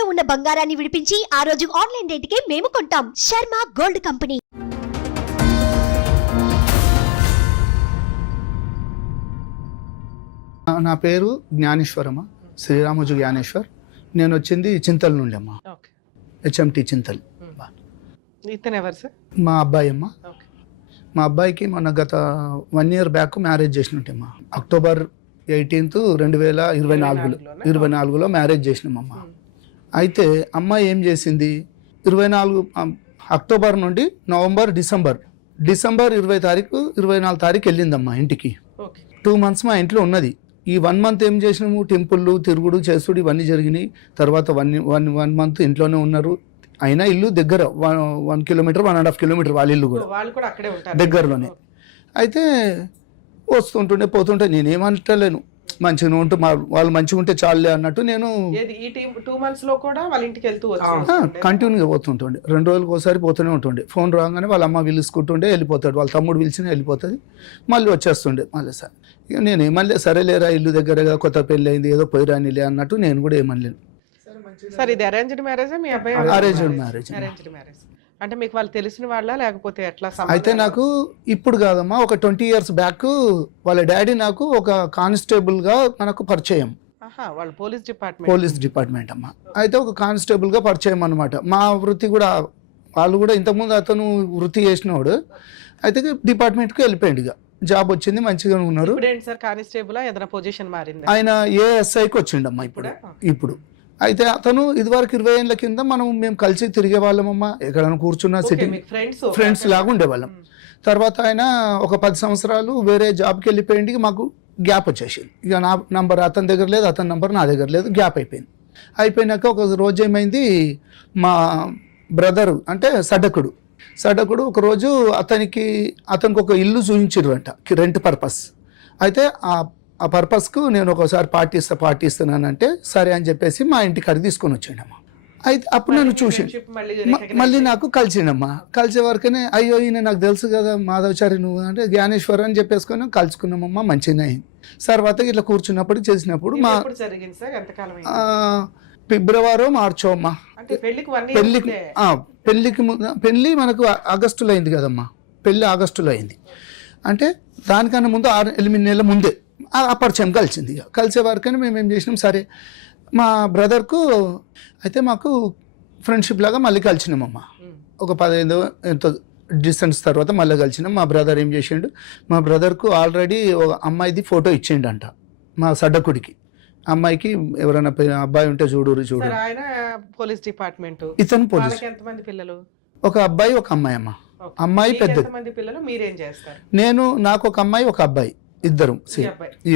తాకట్టులో ఉన్న బంగారాన్ని విడిపించి ఆ రోజు ఆన్లైన్ రేటుకే మేము కొంటాం. Sharma gold company. నా పేరు జ్ఞానేశ్వరమ్మ, శ్రీరామోజు జ్ఞానేశ్వర్. నేను వచ్చింది చింతల నుండి అమ్మ, హెచ్ఎంటి చింతల్. మా అబ్బాయి అమ్మ. మా అబ్బాయికి మన గత 1 year బ్యాక్ మ్యారేజ్ చేసినట్టమ్మా. అక్టోబర్ 18, 2024లో మ్యారేజ్ చేసినామమ్మ. అయితే అమ్మాయి ఏం చేసింది, 24 అక్టోబర్ నుండి నవంబర్, డిసెంబర్ 20 తారీఖు 24 తారీఖు వెళ్ళిందమ్మా ఇంటికి. 2 months మా ఇంట్లో ఉన్నది. ఈ 1 month ఏం చేసినాము, టెంపుళ్ళు తిరుగుడు చేసుడు ఇవన్నీ జరిగినాయి. తర్వాత 1 month ఇంట్లోనే ఉన్నారు. అయినా ఇల్లు దగ్గర 1 kilometer 1.5 kilometer వాళ్ళ ఇల్లు కూడా దగ్గరలోనే. అయితే వస్తుంటుండే పోతుంటే నేనేమంటలేను, మంచిగా ఉంటూ వాళ్ళు మంచిగా ఉంటే చాలులే అన్నట్టు నేను కంటిన్యూగా పోతుంటుండే. 2 రోజులకు ఒకసారి పోతూనే ఉంటుండే. ఫోన్ రాగానే వాళ్ళ అమ్మ పిలుచుకుంటుండే వెళ్ళిపోతాడు, వాళ్ళ తమ్ముడు పిలిచినా వెళ్ళిపోతుంది, మళ్ళీ వచ్చేస్తుండే. మళ్ళీ సార్ ఇక నేను ఏమనలే, సరేలేరా ఇల్లు దగ్గరగా కొత్త పెళ్ళి అయింది ఏదో పోయి రానిలే అన్నట్టు నేను కూడా ఏమనలేను. సార్ ఇది అరేంజ్డ్ మ్యారేజ్? మీ అబ్బాయి అరేంజ్డ్ మ్యారేజ్. అంటే మీకు వాళ్ళు తెలిసిన వాళ్ళ లేకపోతే ఎట్లా? అయితే నాకు ఇప్పుడు కాదమ్మా, ఒక 20 years బ్యాక్ వాళ్ళ డాడీ నాకు ఒక కానిస్టేబుల్ గా మనకు పరిచయం. వాళ్ళు పోలీస్ డిపార్ట్మెంట్ అమ్మా. అయితే ఒక కానిస్టేబుల్ గా పరిచయం అనమాట. మా వృత్తి కూడా వాళ్ళు కూడా ఇంతకుముందు అతను వృత్తి చేసినవాడు. అయితే డిపార్ట్మెంట్కి వెళ్ళిపోయింది, ఇక జాబ్ వచ్చింది, మంచిగా ఉన్నారు. ఆయన ఏఎస్ఐకి వచ్చిండమ్మా ఇప్పుడు. అయితే అతను ఇదివరకు 20 ఏళ్ళ కింద మేము కలిసి తిరిగే వాళ్ళమమ్మా. ఎక్కడైనా కూర్చున్నా సిట్టింగ్ ఫ్రెండ్స్ లాగా ఉండేవాళ్ళం. తర్వాత ఆయన ఒక 10 సంవత్సరాలు వేరే జాబ్కి వెళ్ళిపోయింది, మాకు గ్యాప్ వచ్చేసింది. ఇక నా నంబర్ అతని దగ్గర లేదు, అతని నంబర్ నా దగ్గర లేదు, గ్యాప్ అయిపోయింది. అయిపోయినాక ఒక రోజు ఏమైంది, మా బ్రదరు అంటే సడ్డకుడు ఒకరోజు అతనికి ఒక ఇల్లు చూపించారు అంట, రెంట్ పర్పస్. అయితే ఆ పర్పస్కు నేను ఒకసారి పార్టీ ఇస్తున్నానంటే సరే అని చెప్పేసి మా ఇంటికి అది తీసుకొని వచ్చాడమ్మా. అయితే అప్పుడు నన్ను చూసి మళ్ళీ నాకు కలిసిండమ్మా. కలిసే వరకనే అయ్యో ఈయన నాకు తెలుసు కదా మాధవచారి నువ్వు అంటే జ్ఞానేశ్వర్ అని చెప్పేసుకొని కలుసుకున్నామమ్మా, మంచిగా అయింది. తర్వాత ఇట్లా కూర్చున్నప్పుడు చేసినప్పుడు మా ఫిబ్రవరి మార్చో అమ్మా పెళ్ళి మనకు ఆగస్టులో అయింది కదమ్మా. పెళ్ళి ఆగస్టులో అయింది అంటే దానికన్నా ముందు 6-8 నెలల ముందే ఆ పరిచయం కలిసింది. కలిసే వరకనే మేము ఏం చేసినాం, సరే మా బ్రదర్కు అయితే మాకు ఫ్రెండ్షిప్ లాగా మళ్ళీ కలిసినామమ్మా. ఒక 15 ఎంతో డిస్టెన్స్ తర్వాత మళ్ళీ కలిసినాం. మా బ్రదర్ ఏం చేసిండు, మా బ్రదర్కు ఆల్రెడీ ఒక అమ్మాయిది ఫోటో ఇచ్చిండంట మా సడ్డకుడికి. అమ్మాయికి ఎవరైనా అబ్బాయి ఉంటే చూడు పోలీస్ డిపార్ట్మెంట్. ఇతను పోలీస్. ఒక అబ్బాయి ఒక అమ్మాయి అమ్మ. అమ్మాయి పెద్ద. నాకు ఒక అమ్మాయి ఒక అబ్బాయి, ఇద్దరు. ఈ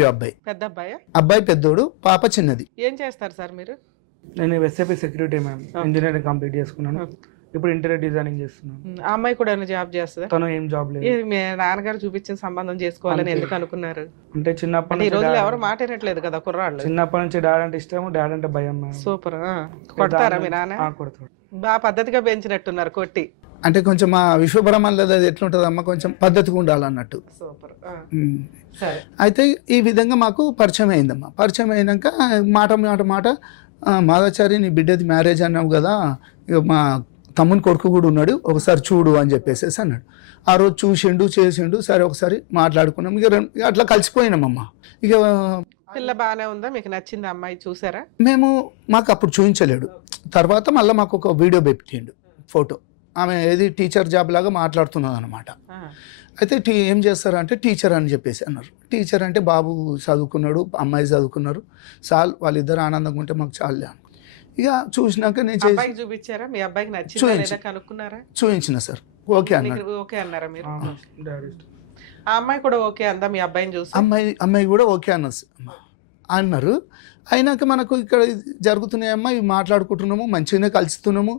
అబ్బాయి పెద్దోడు, పాప చిన్నది. ఏం చేస్తారు సార్ మీరు? నేను SAP security ma'am, engineering complete చేసుకున్నాను. ఇప్పుడు ఇంటీరియర్ డిజైనింగ్ చేస్తున్నాను. ఆ అమ్మాయి కూడా జాబ్ చేస్తుంది? తను ఏం జాబ్ లేదు. మీ నాన్నగారు చూపించిన సంబంధం చేసుకోవాలని ఎందుకు అనుకున్నారు? అంటే చిన్నప్పటి నుంచి ఎవరు మాట వినట్లేదు కదా కుర్రాళ్ళు. చిన్నప్పటి నుంచి డాడ్ అంటే ఇష్టం, డాడ్ అంటే భయం. సూపర్. కొడతారా మీ నాన్న? కొడతాడు. బాగా పద్ధతిగా పెంచినట్టున్నారు కొట్టి. అంటే కొంచెం మా విశ్వబ్రహ్మణ్లో అది ఎట్లుంటుంది అమ్మ, కొంచెం పద్ధతిగా ఉండాలన్నట్టు. సూపర్. అయితే ఈ విధంగా మాకు పరిచయం అయిందమ్మా. పరిచయం అయినాక మాట మాధవచారి నీ బిడ్డది మ్యారేజ్ అన్నావు కదా, ఇక మా తమ్ముని కొడుకు కూడా ఉన్నాడు, ఒకసారి చూడు అని చెప్పేసి అన్నాడు. ఆ రోజు చూసిండు చేసిండు, సరే ఒకసారి మాట్లాడుకున్నాం. ఇక అట్లా కలిసిపోయినామమ్మా. ఇక పిల్ల బాగానే ఉందా, మీకు నచ్చింది అమ్మాయి? చూసారా? మాకు అప్పుడు చూపించలేడు. తర్వాత మళ్ళీ మాకు ఒక వీడియో పెట్టిండు, ఫోటో. ఆమె ఏది టీచర్ జాబ్ లాగా మాట్లాడుతున్నది అనమాట. అయితే ఏం చేస్తారంటే టీచర్ అని చెప్పేసి అన్నారు. టీచర్ అంటే బాబు చదువుకున్నాడు, అమ్మాయి చదువుకున్నారు, చాలు వాళ్ళిద్దరు ఆనందంగా ఉంటే మాకు చాలులే అనుకో. ఇక చూసినాక నేను చూపించారా? మీ అబ్బాయికి నచ్చిందా కనుక్కున్నారా? చూపించిన సార్, ఓకే అన్నారు. ఓకే అన్నారా మీరు? ఆ అమ్మాయి కూడా ఓకే అందా మీ అబ్బాయిని చూసి? అమ్మాయి కూడా ఓకే అన్నారు. అయినాక మనకు ఇక్కడ జరుగుతున్నాయమ్మా, ఇవి మాట్లాడుకుంటున్నాము, మంచిగానే కలుస్తున్నాము.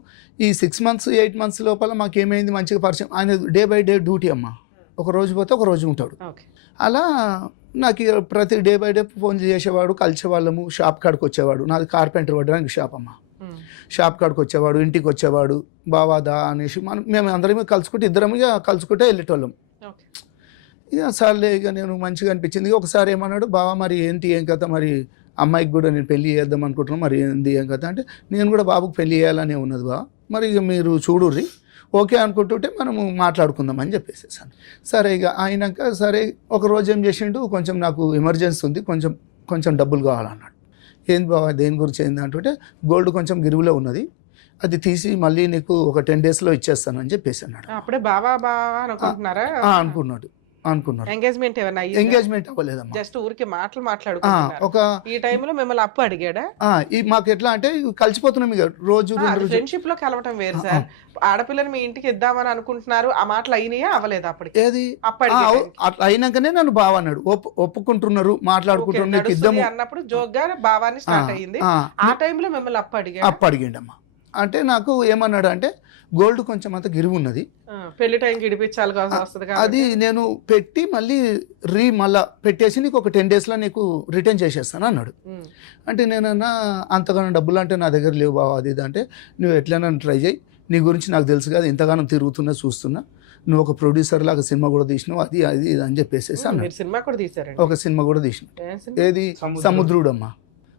ఈ 6 months 8 months లోపల మాకు ఏమైంది, మంచిగా పరిచయం. ఆయన డే బై డే డ్యూటీ అమ్మా, ఒక రోజు పోతే ఒక రోజు ఉంటాడు. అలా నాకు ప్రతి డే బై డే ఫోన్ చేసేవాడు, కలిసేవాళ్ళము. షాప్ కాడికి వచ్చేవాడు, నాది కార్పెంటర్ పడడానికి షాప్ అమ్మ. షాప్ కాడికి వచ్చేవాడు, ఇంటికి వచ్చేవాడు, బావాదా అనేసి మేము అందరం కలుసుకుంటే కలుసుకుంటే వెళ్ళేటోళ్ళం. ఇక సార్లే, ఇక నేను మంచిగా అనిపించింది. ఒకసారి ఏమన్నాడు, బావా మరి ఏంటి ఏం కథ, మరి అమ్మాయికి కూడా నేను పెళ్లి చేద్దాం అనుకుంటున్నాను, మరి ఏంది ఏం కదా అంటే నేను కూడా బాబుకు పెళ్లి చేయాలనే ఉన్నది బా, మరి ఇక మీరు చూడుర్రి ఓకే అనుకుంటుంటే మనము మాట్లాడుకుందాం అని చెప్పేసేసాను. సరే ఇక అయినాక సరే ఒక రోజు ఏం చేసిండు, కొంచెం నాకు ఎమర్జెన్సీ ఉంది, కొంచెం డబ్బులు కావాలన్నాడు. ఏంది బాబా దేని గురించి ఏంది అంటుంటే గోల్డ్ కొంచెం గిరువులో ఉన్నది, అది తీసి మళ్ళీ నీకు ఒక 10 daysలో ఇచ్చేస్తాను అని చెప్పేసి అన్నాడు. అప్పుడే బావా అనుకుంటున్నారా? అనుకున్నాడు. ఎంగేజ్మెంట్ ఏమన్నా ఎంగేజ్మెంట్ అవ్వలేదమ్మా, జస్ట్ ఊరికి మాట్లాడుకుంటున్నారు. ఒక ఈ టైంలో మిమ్మల్ని అప్పు అడిగాడా? మాకు ఎట్లా అంటే కలిసిపోతున్నాం ఇక రోజు ఫ్రెండ్షిప్ లో కలవటం వేరు సార్. ఆడపిల్లని మీ ఇంటికి ఇద్దామని అనుకుంటున్నారు, ఆ మాటలు అయినాయా అవ్వలేదు? అప్పటికి ఏది అప్పుడు అట్లా అయినాకనే నన్ను బావ అన్నాడు, ఒప్పుకుంటున్నారు మాట్లాడుకుంటున్నారు ఇద్దాము అన్నప్పుడు జోగ్గా భావాన్ని స్టార్ట్ అయ్యింది. ఆ టైంలో మిమ్మల్ని అప్పు అడిగిండమ్మా. అంటే నాకు ఏమన్నాడు అంటే గోల్డ్ కొంచెం అంత గిరివి ఉన్నది, పెళ్లి టైంకి ఇడిపించాలి వస్తుంది, అది నేను పెట్టి మళ్ళీ మళ్ళా పెట్టేసి నీకు ఒక 10 daysలో నీకు రిటర్న్ చేసేస్తాను అన్నాడు. అంటే నేనన్నా అంతగానో డబ్బులు అంటే నా దగ్గర లేవు బావ అది ఇది అంటే, నువ్వు ఎట్లైనా ట్రై చేయి, నీ గురించి నాకు తెలుసు కదా, ఇంతగానో తిరుగుతున్నా చూస్తున్నా, నువ్వు ఒక ప్రొడ్యూసర్ లాగా సినిమా కూడా తీసినావు, అది అది ఇది అని చెప్పేసి అన్నాడు. సినిమా కూడా తీసారు? ఒక సినిమా కూడా తీసినాం. ఏది సముద్రుడు అమ్మా,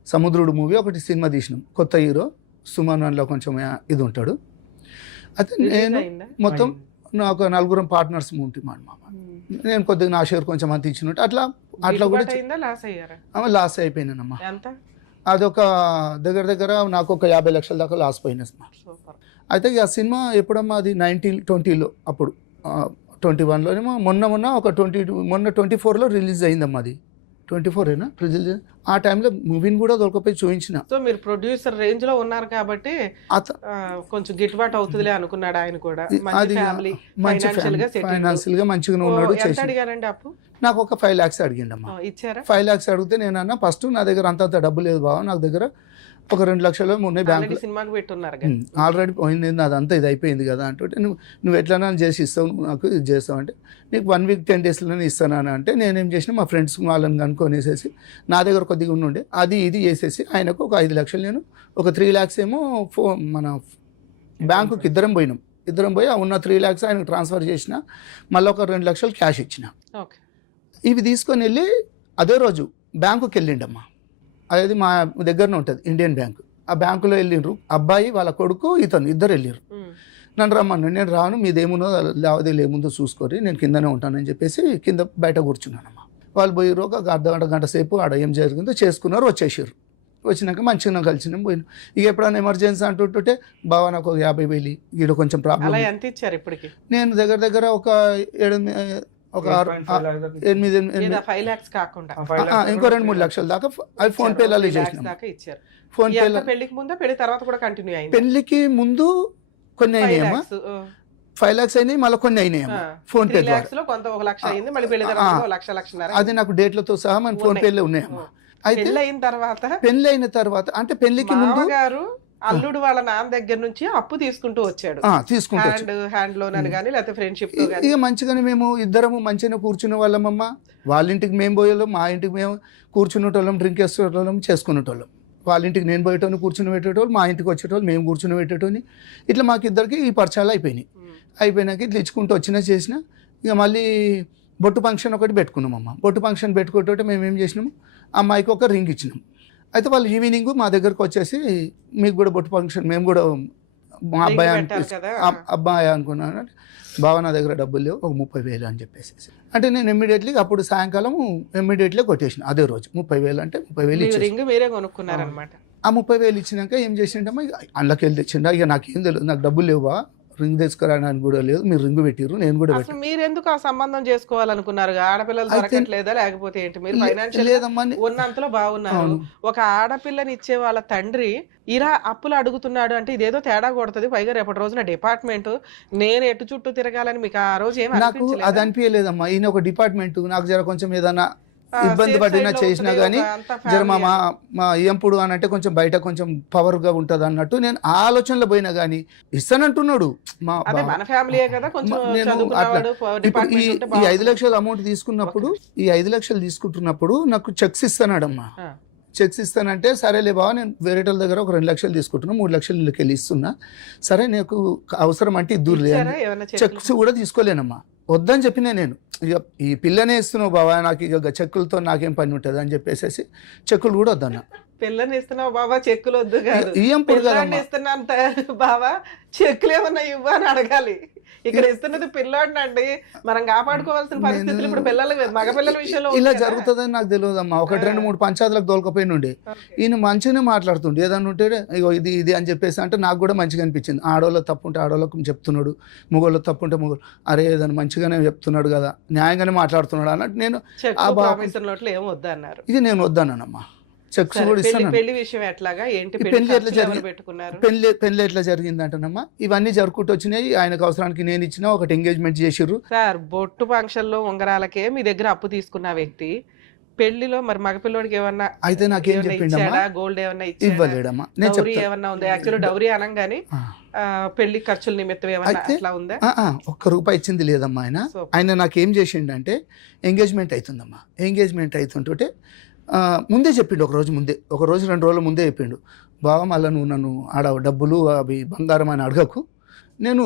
సముద్రుడు మూవీ ఒకటి సినిమా తీసినాం. కొత్త హీరో సుమన్లో కొంచెం ఇది ఉంటాడు. అయితే నేను మొత్తం నాకు 4 పార్ట్నర్స్ ఉంటుంది మామ, నేను కొద్దిగా నా షేర్ కొంచెం అంత ఇచ్చినట్టు అట్లా కూడా లాస్ అయిపోయినానమ్మా. అదొక దగ్గర నాకు ఒక 50 లక్షల దాకా లాస్ పోయినా. అయితే ఆ సినిమా ఎప్పుడమ్మా అది 1920లో, అప్పుడు 21లోనేమో మొన్న ఒక 24లో రిలీజ్ అయిందమ్మా. అది 24ఏనా రిలీజ్? ఆ టైంలో మూవీని కూడా దొరకపోయి చూపించిన. సో మీరు ప్రొడ్యూసర్ రేంజ్ లో ఉన్నారు కాబట్టి కొంచెం గిట్టుబాటు అవుతుందిలే అనుకున్నాడు ఆయన కూడా. ఫైనాన్షియల్ గా మంచిగా ఉన్నాడు. అడిగారండి అప్పు? నాకు ఒక 5 lakhs అడిగిండమ్మా. ఇచ్చారా? 5 lakhs అడిగితే నేనన్నా ఫస్ట్ నా దగ్గర అంత డబ్బు లేదు బావ, నాకు దగ్గర ఒక 2 లక్షలు ఉన్నాయి బ్యాంక్, సినిమాకి పెట్టున్నారు ఆల్రెడీ పోయింది అదంతా ఇది అయిపోయింది కదా అంటే, నువ్వు ఎట్లన్నా చేసి ఇస్తావు, నాకు ఇది చేస్తావు అంటే నీకు 1 week 10 daysలోనే ఇస్తాను అంటే నేనేం చేసిన మా ఫ్రెండ్స్ వాళ్ళని కనుక్కొనేసేసి నా దగ్గర కొద్దిగా ఉండే అది ఇది చేసేసి ఆయనకు ఒక 5 లక్షలు, నేను ఒక 3 lakhs ఏమో మన బ్యాంకుకి ఇద్దరం పోయి ఉన్న 3 lakhs ఆయనకు ట్రాన్స్ఫర్ చేసిన, మళ్ళీ ఒక 2 లక్షలు క్యాష్ ఇచ్చిన. ఇవి తీసుకొని వెళ్ళి అదే రోజు బ్యాంకుకి వెళ్ళిండమ్మా. అది మా దగ్గరనే ఉంటుంది ఇండియన్ బ్యాంక్. ఆ బ్యాంకులో వెళ్ళిండ్రు, అబ్బాయి వాళ్ళ కొడుకు ఇతను ఇద్దరు వెళ్ళిర్రు. నన్ను రమ్మన్నాడు, నేను రాను, మీదేముందో లావాదేవీలు ఏముందో చూసుకోరి, నేను కిందనే ఉంటానని చెప్పేసి కింద బయట కూర్చున్నానమ్మా. వాళ్ళు పోయిర్రు, ఒక గంట సేపు ఆడ ఏం జరిగిందో చేసుకున్నారు, వచ్చేసారు. వచ్చినాక మంచిగా కలిసినాం పోయినాం. ఇక ఎప్పుడైనా ఎమర్జెన్సీ అంటుంటే బావ నాకు ఒక 50,000 ఈడ కొంచెం ప్రాబ్లం. ఎంత ఇచ్చారు ఇప్పటికి? నేను దగ్గర ఒక 5 lakhs కాకుండా ఇంకో 2-3 లక్షల దాకా అవి ఫోన్ పేలలో చేసినాం. ఫోన్ పే పెళ్లికి ముందు పెళ్లి తర్వాత కూడా కంటిన్యూ అయింది? పెళ్లికి ముందు కొన్ని అయినాయమ్మా, 5 lakhs అయినాయి, మళ్ళీ కొన్ని అయినాయమ్మా ఫోన్ పే ద్వారా. అది నాకు డేట్లతో సహా మన ఫోన్ పేలో ఉన్నాయమ్మా. అయితే పెళ్లి అయిన తర్వాత అంటే పెళ్లికి ముందు అల్లుడు వాళ్ళ నాన్న దగ్గర నుంచి అప్పు తీసుకుంటూ వచ్చాడు, హ్యాండ్ లోన్ అని కానీ లేకపోతే ఫ్రెండ్షిప్. ఇక మంచిగానే మేము ఇద్దరము మంచిగా కూర్చునే వాళ్ళమమ్మా. వాళ్ళ ఇంటికి మేము పోయేవాళ్ళం, మా ఇంటికి మేము కూర్చునేటోళ్ళం, డ్రింక్ వేసేటోళ్ళం, చేసుకునేటోళ్ళం. వాళ్ళ ఇంటికి నేను పోయేటోని కూర్చుని పెట్టేటోళ్ళు, మా ఇంటికి వచ్చేటోళ్ళు, మేము కూర్చుని పెట్టేటోని. ఇట్లా మాకు ఇద్దరికి ఈ పరిచయాలు అయిపోయినాక ఇట్లా ఇచ్చుకుంటూ చేసిన. ఇక మళ్ళీ బొట్టు ఫంక్షన్ ఒకటి పెట్టుకున్నామమ్మా. బొట్టు ఫంక్షన్ పెట్టుకుంటే మేము ఏం చేసినాము, అమ్మాయికి ఒక రింగ్ ఇచ్చినాం. అయితే వాళ్ళు ఈవినింగ్ మా దగ్గరకు వచ్చేసి మీకు కూడా బొట్టు ఫంక్షన్, మేము కూడా మా అబ్బాయి అనుకున్నాను. బావ నా దగ్గర డబ్బులు లేవు, ఒక 30,000 అని చెప్పేసి అంటే నేను ఇమ్మీడియట్లీ అప్పుడు సాయంకాలం కొట్టేసిన. అదే రోజు 30,000 అంటే 30,000 మీరే కొనుక్కున్నారనమాట. ఆ 30,000 ఇచ్చినాక ఏం చేసిండమ్మా, అందులోకి వెళ్ళి తెచ్చిండ. ఇక నాకేం తెలియదు, నాకు డబ్బులు లేవా, రింగ్ తీసుకురావడానికి కూడా లేదు, మీరు రింగ్ పెట్టిర్రు, నేను కూడా పెట్టాను. మీరు ఎందుకు ఆ సంబంధం చేసుకోవాలనుకున్నారు? ఆడపిల్లలు దొరకట్లేదా లేకపోతే ఏంటి? మీరు ఫైనాన్షియల్ ఉన్నంతలో బాగున్నారు. ఒక ఆడపిల్లని ఇచ్చే వాళ్ళ తండ్రి ఇలా అప్పులు అడుగుతున్నాడు అంటే ఇదేదో తేడా కొడుతుంది. పైగా రేపటి రోజున డిపార్ట్మెంట్ నేను ఎటు చుట్టూ తిరగాలని మీకు ఆ రోజు ఏమి నాకు అది అనిపించలేదమ్మా. ఈయన ఒక డిపార్ట్మెంట్, నాకు జర కొంచెం ఏదైనా ఇబ్బంది పడినా చేసినా కానీ జర మా ఎంపుడు అని అంటే కొంచెం బయట కొంచెం పవర్గా ఉంటుంది అన్నట్టు నేను ఆ ఆలోచనలో పోయినా కానీ ఇస్తానంటున్నాడు. ఈ 5 లక్షల అమౌంట్ తీసుకున్నప్పుడు, ఈ 5 లక్షలు తీసుకుంటున్నప్పుడు నాకు చెక్స్ ఇస్తున్నాడమ్మా. చెక్స్ ఇస్తానంటే సరేలే బావ నేను వేరేటోళ్ళ దగ్గర ఒక 2 లక్షలు తీసుకుంటున్నా, 3 లక్షలు వీళ్ళకి వెళ్ళి ఇస్తున్నా, సరే నీకు అవసరం అంటే ఇద్దరు చెక్స్ కూడా తీసుకోలేనమ్మా, వద్దని చెప్పినా నేను. ఇక ఈ పిల్లనే ఇస్తున్నావు బావా, నాకు ఇక చెక్కులతో నాకేం పని ఉంటుంది అని చెప్పేసి చెక్కులు కూడా వద్దన్నా. పిల్లని ఇస్తున్నావు బాబా, చెక్కులు వద్దు కాదు, ఇయ్యం పిల్లాడిని ఇస్తున్నాను బాబా, చెక్కులు ఏమన్నా ఇవ్వని అడగాలి. ఇక్కడ ఇస్తున్నది పిల్లాడిని అండి, మనం కాపాడుకోవాల్సిన పరిస్థితులు ఇప్పుడు పిల్లలు మగ పిల్లల విషయంలో ఇలా జరుగుతుందని నాకు తెలియదమ్మా. 1-2-3 పంచాయతీలకు దొరకపోయిన నుండి ఈయన మంచిగానే మాట్లాడుతుండే, ఏదన్నా ఉంటే ఇగో ఇది ఇది అని చెప్పేసి అంటే నాకు కూడా మంచిగా అనిపించింది. ఆడవాళ్ళకి తప్పు ఉంటే ఆడవాళ్ళకు చెప్తున్నాడు, మగవాళ్ళకి తప్పు ఉంటే మగవాళ్ళు అరే ఏదైనా మంచిగానే చెప్తున్నాడు కదా, న్యాయంగానే మాట్లాడుతున్నాడు అన్నట్టు నేను ఏం వద్దన్నారు. ఇది నేను వద్దన్నానమ్మా. చెక్స్ కూడా ఇస్తాను. పెళ్లి విషయం ఎట్లాగా ఏంటి, పెళ్లి ఎట్లా జరిగింది, పెళ్లి ఎట్లా జరిగింది అంటేనమ్మా, ఇవన్నీ జరుపుకుంటూ వచ్చినాయి. ఆయనకు అవసరానికి నేను ఇచ్చిన ఒకటి ఎంగేజ్మెంట్ చేసిర్రు సార్. బొట్టు ఫంక్షన్ లో ఉంగరాలకే మీ దగ్గర అప్పు తీసుకున్న వ్యక్తి పెళ్లిలో మరి మగపిల్లోడికి ఏమన్నా అయితే నాకేం చెప్పిండమ్మా, గోల్డ్ ఏమన్నా ఇవ్వలేడమ్మా, డౌరీ ఏమన్నా ఉందా? యాక్చువల్లీ డౌరీ అనగానే పెళ్లి ఖర్చుల నిమిత్తం ఏమన్నా అట్లా ఉందా? ₹1 ఇచ్చింది లేదమ్మా. ఆయన నాకేం చేసిండంటే ఎంగేజ్మెంట్ అవుతుందమ్మా, ఎంగేజ్మెంట్ అవుతుంటే ముందే చెప్పిండు, ఒక రోజు 2 రోజుల ముందే చెప్పిండు, బావ మళ్ళీ నువ్వు నన్ను ఆడ డబ్బులు అవి బంగారం అని అడగకు, నేను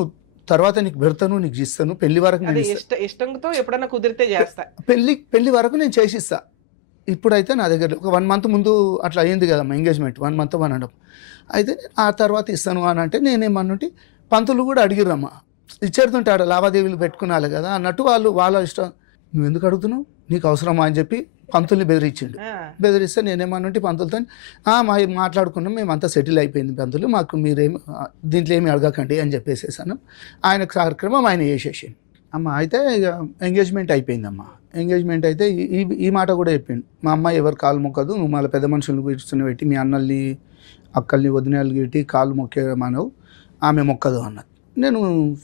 తర్వాత నీకు పెడతాను, నీకు ఇస్తాను, పెళ్లి వరకు ఇష్టంతో ఎప్పుడైనా కుదిరితే చేస్తా, పెళ్లి వరకు నేను చేసిస్తా. ఇప్పుడైతే నా దగ్గర ఒక 1 మంత్ ముందు అట్లా అయ్యింది కదమ్మా ఎంగేజ్మెంట్, 1 మంత్ 1.5. అయితే ఆ తర్వాత ఇస్తాను అని అంటే నేనేమన్నుంటే పంతులు కూడా అడిగిరమ్మా, ఇచ్చేడుతుంటే ఆడ లావాదేవీలు పెట్టుకున్నాలి కదా అన్నట్టు వాళ్ళ ఇష్టం, నువ్వు ఎందుకు అడుగుతున్నావు, నీకు అవసరమా అని చెప్పి పంతుల్ని బెదిరించిండు. బెదిరిస్తే నేనేమన్నంటే పంతులతో మాట్లాడుకున్నాం, మేమంతా సెటిల్ అయిపోయింది పంతులు, మాకు మీరేమి దీంట్లో ఏమి అడగకండి అని చెప్పేసేసాను. ఆయన కార్యక్రమం ఆయన చేసేసిండు అమ్మ. అయితే ఇక ఎంగేజ్మెంట్ అయిపోయిందమ్మా. ఎంగేజ్మెంట్ అయితే ఈ మాట కూడా చెప్పిండు, మా అమ్మాయి ఎవరు కాలు మొక్కదు, నువ్వు మళ్ళీ పెద్ద మనుషులను కూర్చుని పెట్టి మీ అన్నల్ని అక్కల్ని వదినాలు పెట్టి కాలు మొక్కే మనవు, ఆమె మొక్కదు అన్నది. నేను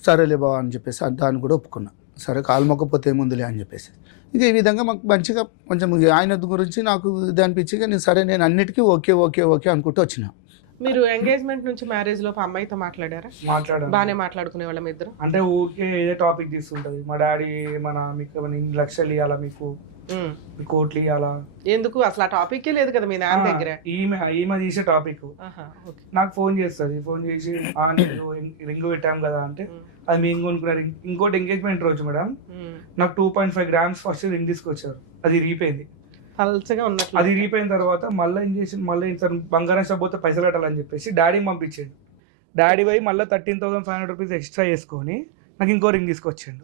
సరేలే బావ అని చెప్పేసి దాన్ని కూడా ఒప్పుకున్నా, సరే కాలు మొక్కపోతే ఏముందిలే అని చెప్పేసి. ఇక ఈ విధంగా మాకు మంచిగా కొంచెం ఆయన గురించి నాకు ఇది అనిపించి నేను సరే నేను అన్నిటికీ ఓకే అనుకుంటూ వచ్చిన. మీరు ఎంగేజ్మెంట్ నుంచి మ్యారేజ్ లోపు అమ్మాయితో మాట్లాడారా? బాగానే మాట్లాడుకునే వాళ్ళం ఇద్దరు. అంటే ఊరికే ఏదో టాపిక్ తీసుకుంటది, మా డాడీ మీకు 2 లక్షలు ఇవ్వాలా, మీకు కోట్లు ఇవ్వాలా, ఎందుకు అసలు ఆ టాపిక్ లేదు కదా మీ నాన్న దగ్గర. ఈమె తీసే టాపిక్ నాకు ఫోన్ చేస్తుంది, ఫోన్ చేసి రింగ్ పెట్టాం కదా అంటే అది మేము కొనుక్కున్నారు. ఇంకోటి ఎంగేజ్మెంట్ రోజు మేడం నాకు 2.5 grams ఫస్ట్ రింగ్ తీసుకొచ్చారు, అది రీపోయింది. అది రీపోయిన తర్వాత మళ్ళీ ఏం చేసి మళ్ళీ బంగారం షాప్ పోతే పైసలు కట్టాలని చెప్పేసి డాడీని పంపించాడు. డాడీ పోయి మళ్ళీ 13,500 రూపీస్ ఎక్స్ట్రా చేసుకొని నాకు ఇంకో రింగ్ తీసుకొచ్చాడు.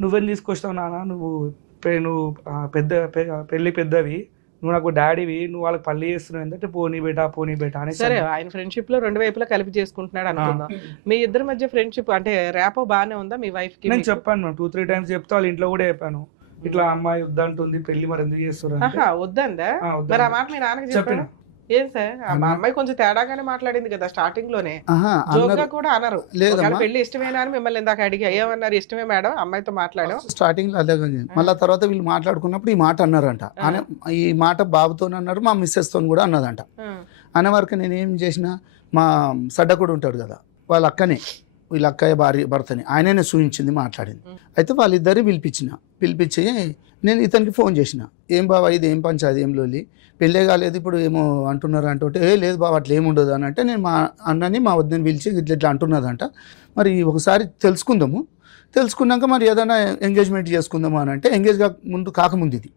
నువ్వేం తీసుకొస్తావు నాన్న, నువ్వు పెళ్లి పెద్దవి, నువ్వు నాకు డాడీవి, నువ్వు వాళ్ళకి పల్లి చేస్తున్నావు ఏంటంటే పోనీ బేటా అని. సరే ఆయన ఫ్రెండ్షిప్ లో 2 వైపులా కలిపి చేసుకుంటున్నాడు అనుకుందాం. మీ ఇద్దరి మధ్య ఫ్రెండ్షిప్ అంటే ర్యాపో బాగానే ఉందా మీ వైఫ్ కి? నేను చెప్పాను 2-3 times చెప్తే వాళ్ళ ఇంట్లో కూడా చెప్పాను, ఇట్లా అమ్మాయి వద్దంటుంది పెళ్లి, మరి ఎందుకు చేస్తున్నారు వద్దందా? మరి ఆ మాట మీ నాన్నకి చెప్పాను. ఏం సార్ మా అమ్మాయి కొంచెం తేడాగానే మాట్లాడింది కదా స్టార్టింగ్ లోనే, జోక్గా కూడా అన్నారు పెళ్లి ఇష్టమేనా అని మిమ్మల్ని ఇందాక అడిగి ఏమన్నారు, ఇష్టమే మేడం అమ్మాయితో మాట్లాడాం స్టార్టింగ్ లో అదే. మళ్ళీ తర్వాత వీళ్ళు మాట్లాడుకున్నప్పుడు ఈ మాట అన్నారంట, ఈ మాట బాబుతో అన్నారు, మా మిస్సెస్ తో కూడా అన్నదంట. అన్న వరకు నేను ఏం చేసిన, మా సడ్డకుడు ఉంటాడు కదా వాళ్ళ అక్కనే, వీళ్ళ అక్కయ్య భర్తని ఆయననే చూపించింది మాట్లాడింది. అయితే వాళ్ళిద్దరు పిలిపించి నేను ఇతనికి ఫోన్ చేసిన, ఏం బాబా ఇది ఏం పంచాది, ఏం లోలి, పెళ్ళే కాలేదు ఇప్పుడు ఏమో అంటున్నారు అంటే, లేదు బాబా అట్లా ఏముండదు అని అంటే, నేను మా అన్నని మా వద్దని పిలిచి ఇట్లా అంటున్నదంట, మరి ఒకసారి తెలుసుకున్నాక మరి ఏదైనా ఎంగేజ్మెంట్ చేసుకుందాము అని అంటే, కాకముందు ఇది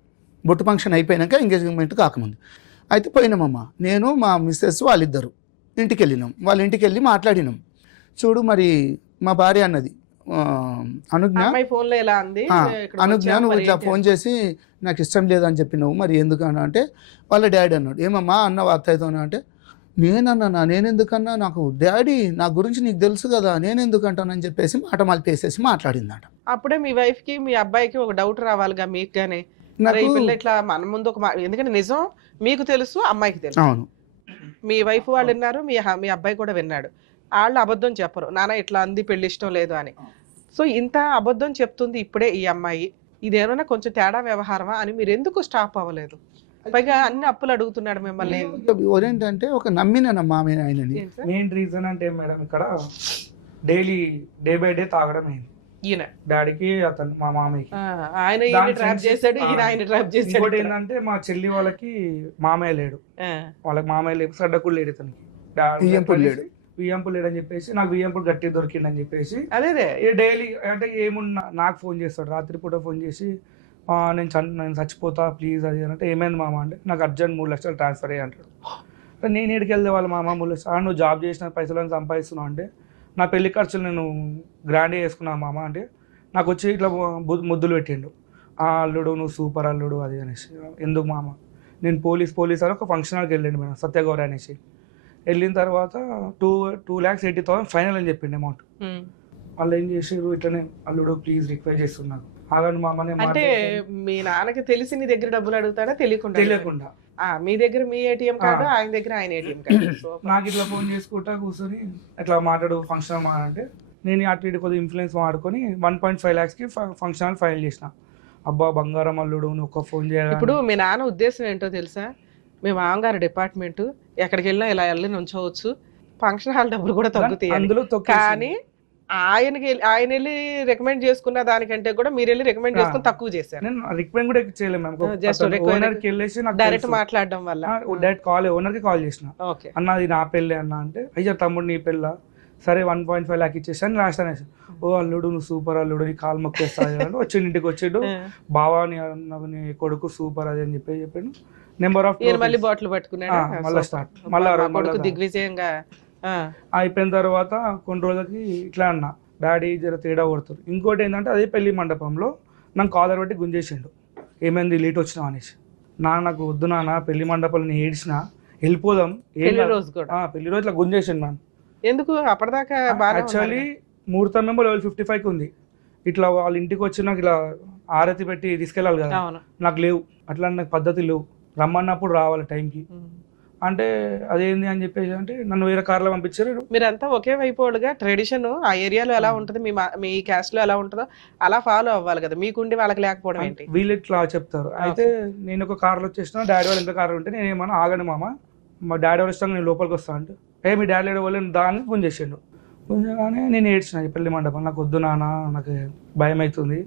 బొట్టు ఫంక్షన్ అయిపోయినాక ఎంగేజ్మెంట్ కాకముందు అయితే పోయినామమ్మా. నేను మా మిస్సెస్ వాళ్ళిద్దరు ఇంటికి వెళ్ళినాం, వాళ్ళ ఇంటికి వెళ్ళి మాట్లాడినాం. చూడు మరి మా భార్య అన్నది అనుజ్ఞ నువ్వు ఇట్లా ఫోన్ చేసి నాకు ఇష్టం లేదని చెప్పినావు, మరి ఎందుకన్నా అంటే వాళ్ళ డాడీ అన్నాడు, ఏమమ్మా అన్న అత్తయ్యతో అంటే, నేనెందుకన్నా, నాకు డాడీ నా గురించి నీకు తెలుసు కదా, నేనెందుకంటానని చెప్పేసి మాట మలిపేసేసి మాట్లాడిందట. అప్పుడే మీ వైఫ్ కి మీ అబ్బాయికి ఒక డౌట్ రావాలిగా మీకు గానీ, ఇట్లా మన ముందు ఒక ఎందుకంటే నిజం మీకు తెలుసు అమ్మాయికి తెలుసు. అవును, మీ వైఫ్ వాళ్ళు విన్నారు, మీ అబ్బాయి కూడా విన్నాడు. వాళ్ళు అబద్ధం చెప్పరు, నాన్న ఇట్లా అంది పెళ్లి ఇష్టం లేదు అని. సో ఇంత అబద్ధం చెప్తుంది ఇప్పుడే ఈ అమ్మాయి, ఇదేమైనా కొంచెం తేడా వ్యవహారమా అని మీరు ఎందుకు స్టాప్ అవ్వలేదు? పైగా అన్ని అప్పులు అడుగుతున్నాడు మిమ్మల్ని. ఏంటంటే ఒక నమ్మినమ్మా ఆయనని. మెయిన్ రీజన్ అంటే మేడం ఇక్కడ డే బై డే తాగడం అయింది. ఈయన డాడీకి అతను మా మామయ్యకి. ఆయన ఈయన ట్రాప్ చేశాడు, ఈయన ఆయన ట్రాప్ చేశాడు. ఇంకోటి ఏంటంటే మా చెల్లి వాళ్ళకి మామయ్య లేడు, వాళ్ళకి మామయ్య లేడు, సడ్డకుడు లేడు ఇతనికి, వియ్యంపుడు లేడు అని చెప్పేసి నాకు వియ్యంపుడు గట్టి దొరికింది అని చెప్పేసి అదే డైలీ అంటే ఏమున్నా నాకు ఫోన్ చేస్తాడు, రాత్రిపూట ఫోన్ చేసి నేను చచ్చిపోతా ప్లీజ్ అది అంటే ఏమైంది మామ అంటే నాకు అర్జెంట్ 3 లక్షలు ట్రాన్స్ఫర్ అయ్యి అంటాడు. నేను ఏడికి వెళ్తే వాళ్ళ మామ 3 లక్షలు నువ్వు జాబ్ చేసిన పైసలను సంపాదిస్తున్నావు అంటే నా పెళ్లి ఖర్చులు నేను గ్రాండ్గా వేసుకున్నాను మామ అంటే నాకు వచ్చి ఇట్లా ముద్దులు పెట్టిండు, అల్లుడు నువ్వు సూపర్ అల్లుడు అది అనేసి. ఎందుకు మామ నేను పోలీస్ అని ఒక ఫంక్షన్ హాల్కి వెళ్ళండి మేడం సత్యగౌరి అనేసి. వెళ్ళిన తర్వాత 2,80,000 ఫైనల్ అని చెప్పిండు అమౌంట్. వాళ్ళు ఏం చేసారు ఇట్లనే అల్లుడు ప్లీజ్ రిక్వెస్ట్ చేస్తున్నాను ఆగండి మామనే. అంటే మీ నాన్నకి తెలిసి నీ దగ్గర డబ్బులు అడుగుతాడా తెలియకుండా? మీ దగ్గర మీ ఏటీఎం కార్డు, ఆయన దగ్గర ఆయన ఏటీఎం కార్డు. నాకు ఇట్లా ఫోన్ చేసుకుంటా కూర్చొని అట్లా మాట్లాడు ఫంక్షన్ అంటే నేను అటు ఇటు కొద్దిగా ఇన్ఫ్లుయెన్స్ వాడుకొని 1.5 lakhs ఫంక్షన్ హాల్ ఫైల్ చేసిన. అబ్బా బంగారం అల్లుడు నువ్వు ఒక ఫోన్ చేయాలి. ఇప్పుడు మీ నాన్న ఉద్దేశం ఏంటో తెలుసా? మీ మామగారు డిపార్ట్మెంట్ ఎక్కడికి వెళ్ళినా ఇలా వెళ్ళి నుంచోవచ్చు, ఫంక్షన్ హాల్ డబ్బులు కూడా తగ్గుతాయి అందులో. కానీ ఆయన వెళ్ళి రికమెండ్ చేసుకున్న దానికంటే కూడా మీరు వెళ్ళి రికమెండ్ చేసుకుని తక్కువ చేశారు. నేను రికమెండ్ కూడా చేయలేదు, డైరెక్ట్ మాట్లాడడం వల్ల డైరెక్ట్ ఓనర్ కి కాల్ చేసిన, అన్నది నా పెళ్ళి అన్న అంటే అయ్యా తమ్ముడు నీ పెళ్ళ సరే 1.5 lakh ఇచ్చేసాను లాస్ట్ అనేసి. ఓ అల్లుడు నువ్వు సూపర్ అల్లుడు నీ కాలు మొక్కేస్తాను అంటే వచ్చి ఇంటికి వచ్చాడు, బావా నీ కొడుకు సూపర్ అది అని చెప్పాడు. నెంబర్ ఆఫ్ మళ్ళీ బాటిల్ పట్టుకున్నాడు, మళ్ళీ స్టార్ట్ మళ్ళీ దిగ్విజయంగా అయిపోయిన తర్వాత కొన్ని రోజులకి ఇట్లా అన్న డాడీ జర తేడా కొడుతుంది. ఇంకోటి ఏంటంటే అదే పెళ్లి మండపంలో నాకు కాలర్ బట్టి గుంజేసిండు, ఏమైంది లేట్ వచ్చినావు అనేసి. నాకు వద్దు నాన్న పెళ్లి మండపంలో నేను ఏడ్చిన వెళ్ళిపోదాం, పెళ్లి రోజు ఇట్లా గుంజేసిండు నాన్న. ఎందుకు అప్పటిదాకా యాక్చువల్లీ ముహూర్తం మేము లెవెల్ 55 ఉంది, ఇట్లా వాళ్ళ ఇంటికి వచ్చి నాకు ఇలా ఆరతి పెట్టి తీసుకెళ్ళాలి కదా, నాకు లేవు అట్లా నాకు పద్ధతి లేవు, రమ్మన్నప్పుడు రావాలి టైంకి అంటే అదేంది అని చెప్పేసి అంటే నన్ను వేరే కార్లో పంపించారు. మీరంతా ఒకే వైపుగా ట్రెడిషన్ ఆ ఏరియాలో ఎలా ఉంటుంది, మీ క్యాస్ట్ లో ఎలా ఉంటుందో అలా ఫాలో అవ్వాలి కదా, మీకుండి వాళ్ళకి లేకపోవడం ఏంటి? వీళ్ళు ఇట్లా చెప్తారు. అయితే నేను ఒక కార్లో వచ్చేసిన, డాడీ వాళ్ళు ఎంత కార్లో ఉంటే నేను ఏమన్నా ఆగండి మామ మా డాడీ వాళ్ళు ఇస్తాను నేను లోపలికి వస్తాను అంటే మీ డాడీ వాళ్ళు దాన్ని గుంజేసిండు. గుంజగానే నేను ఏడ్చిన పెళ్లి మండపం నాకు వద్దు నాన్న నాకు భయం అవుతుంది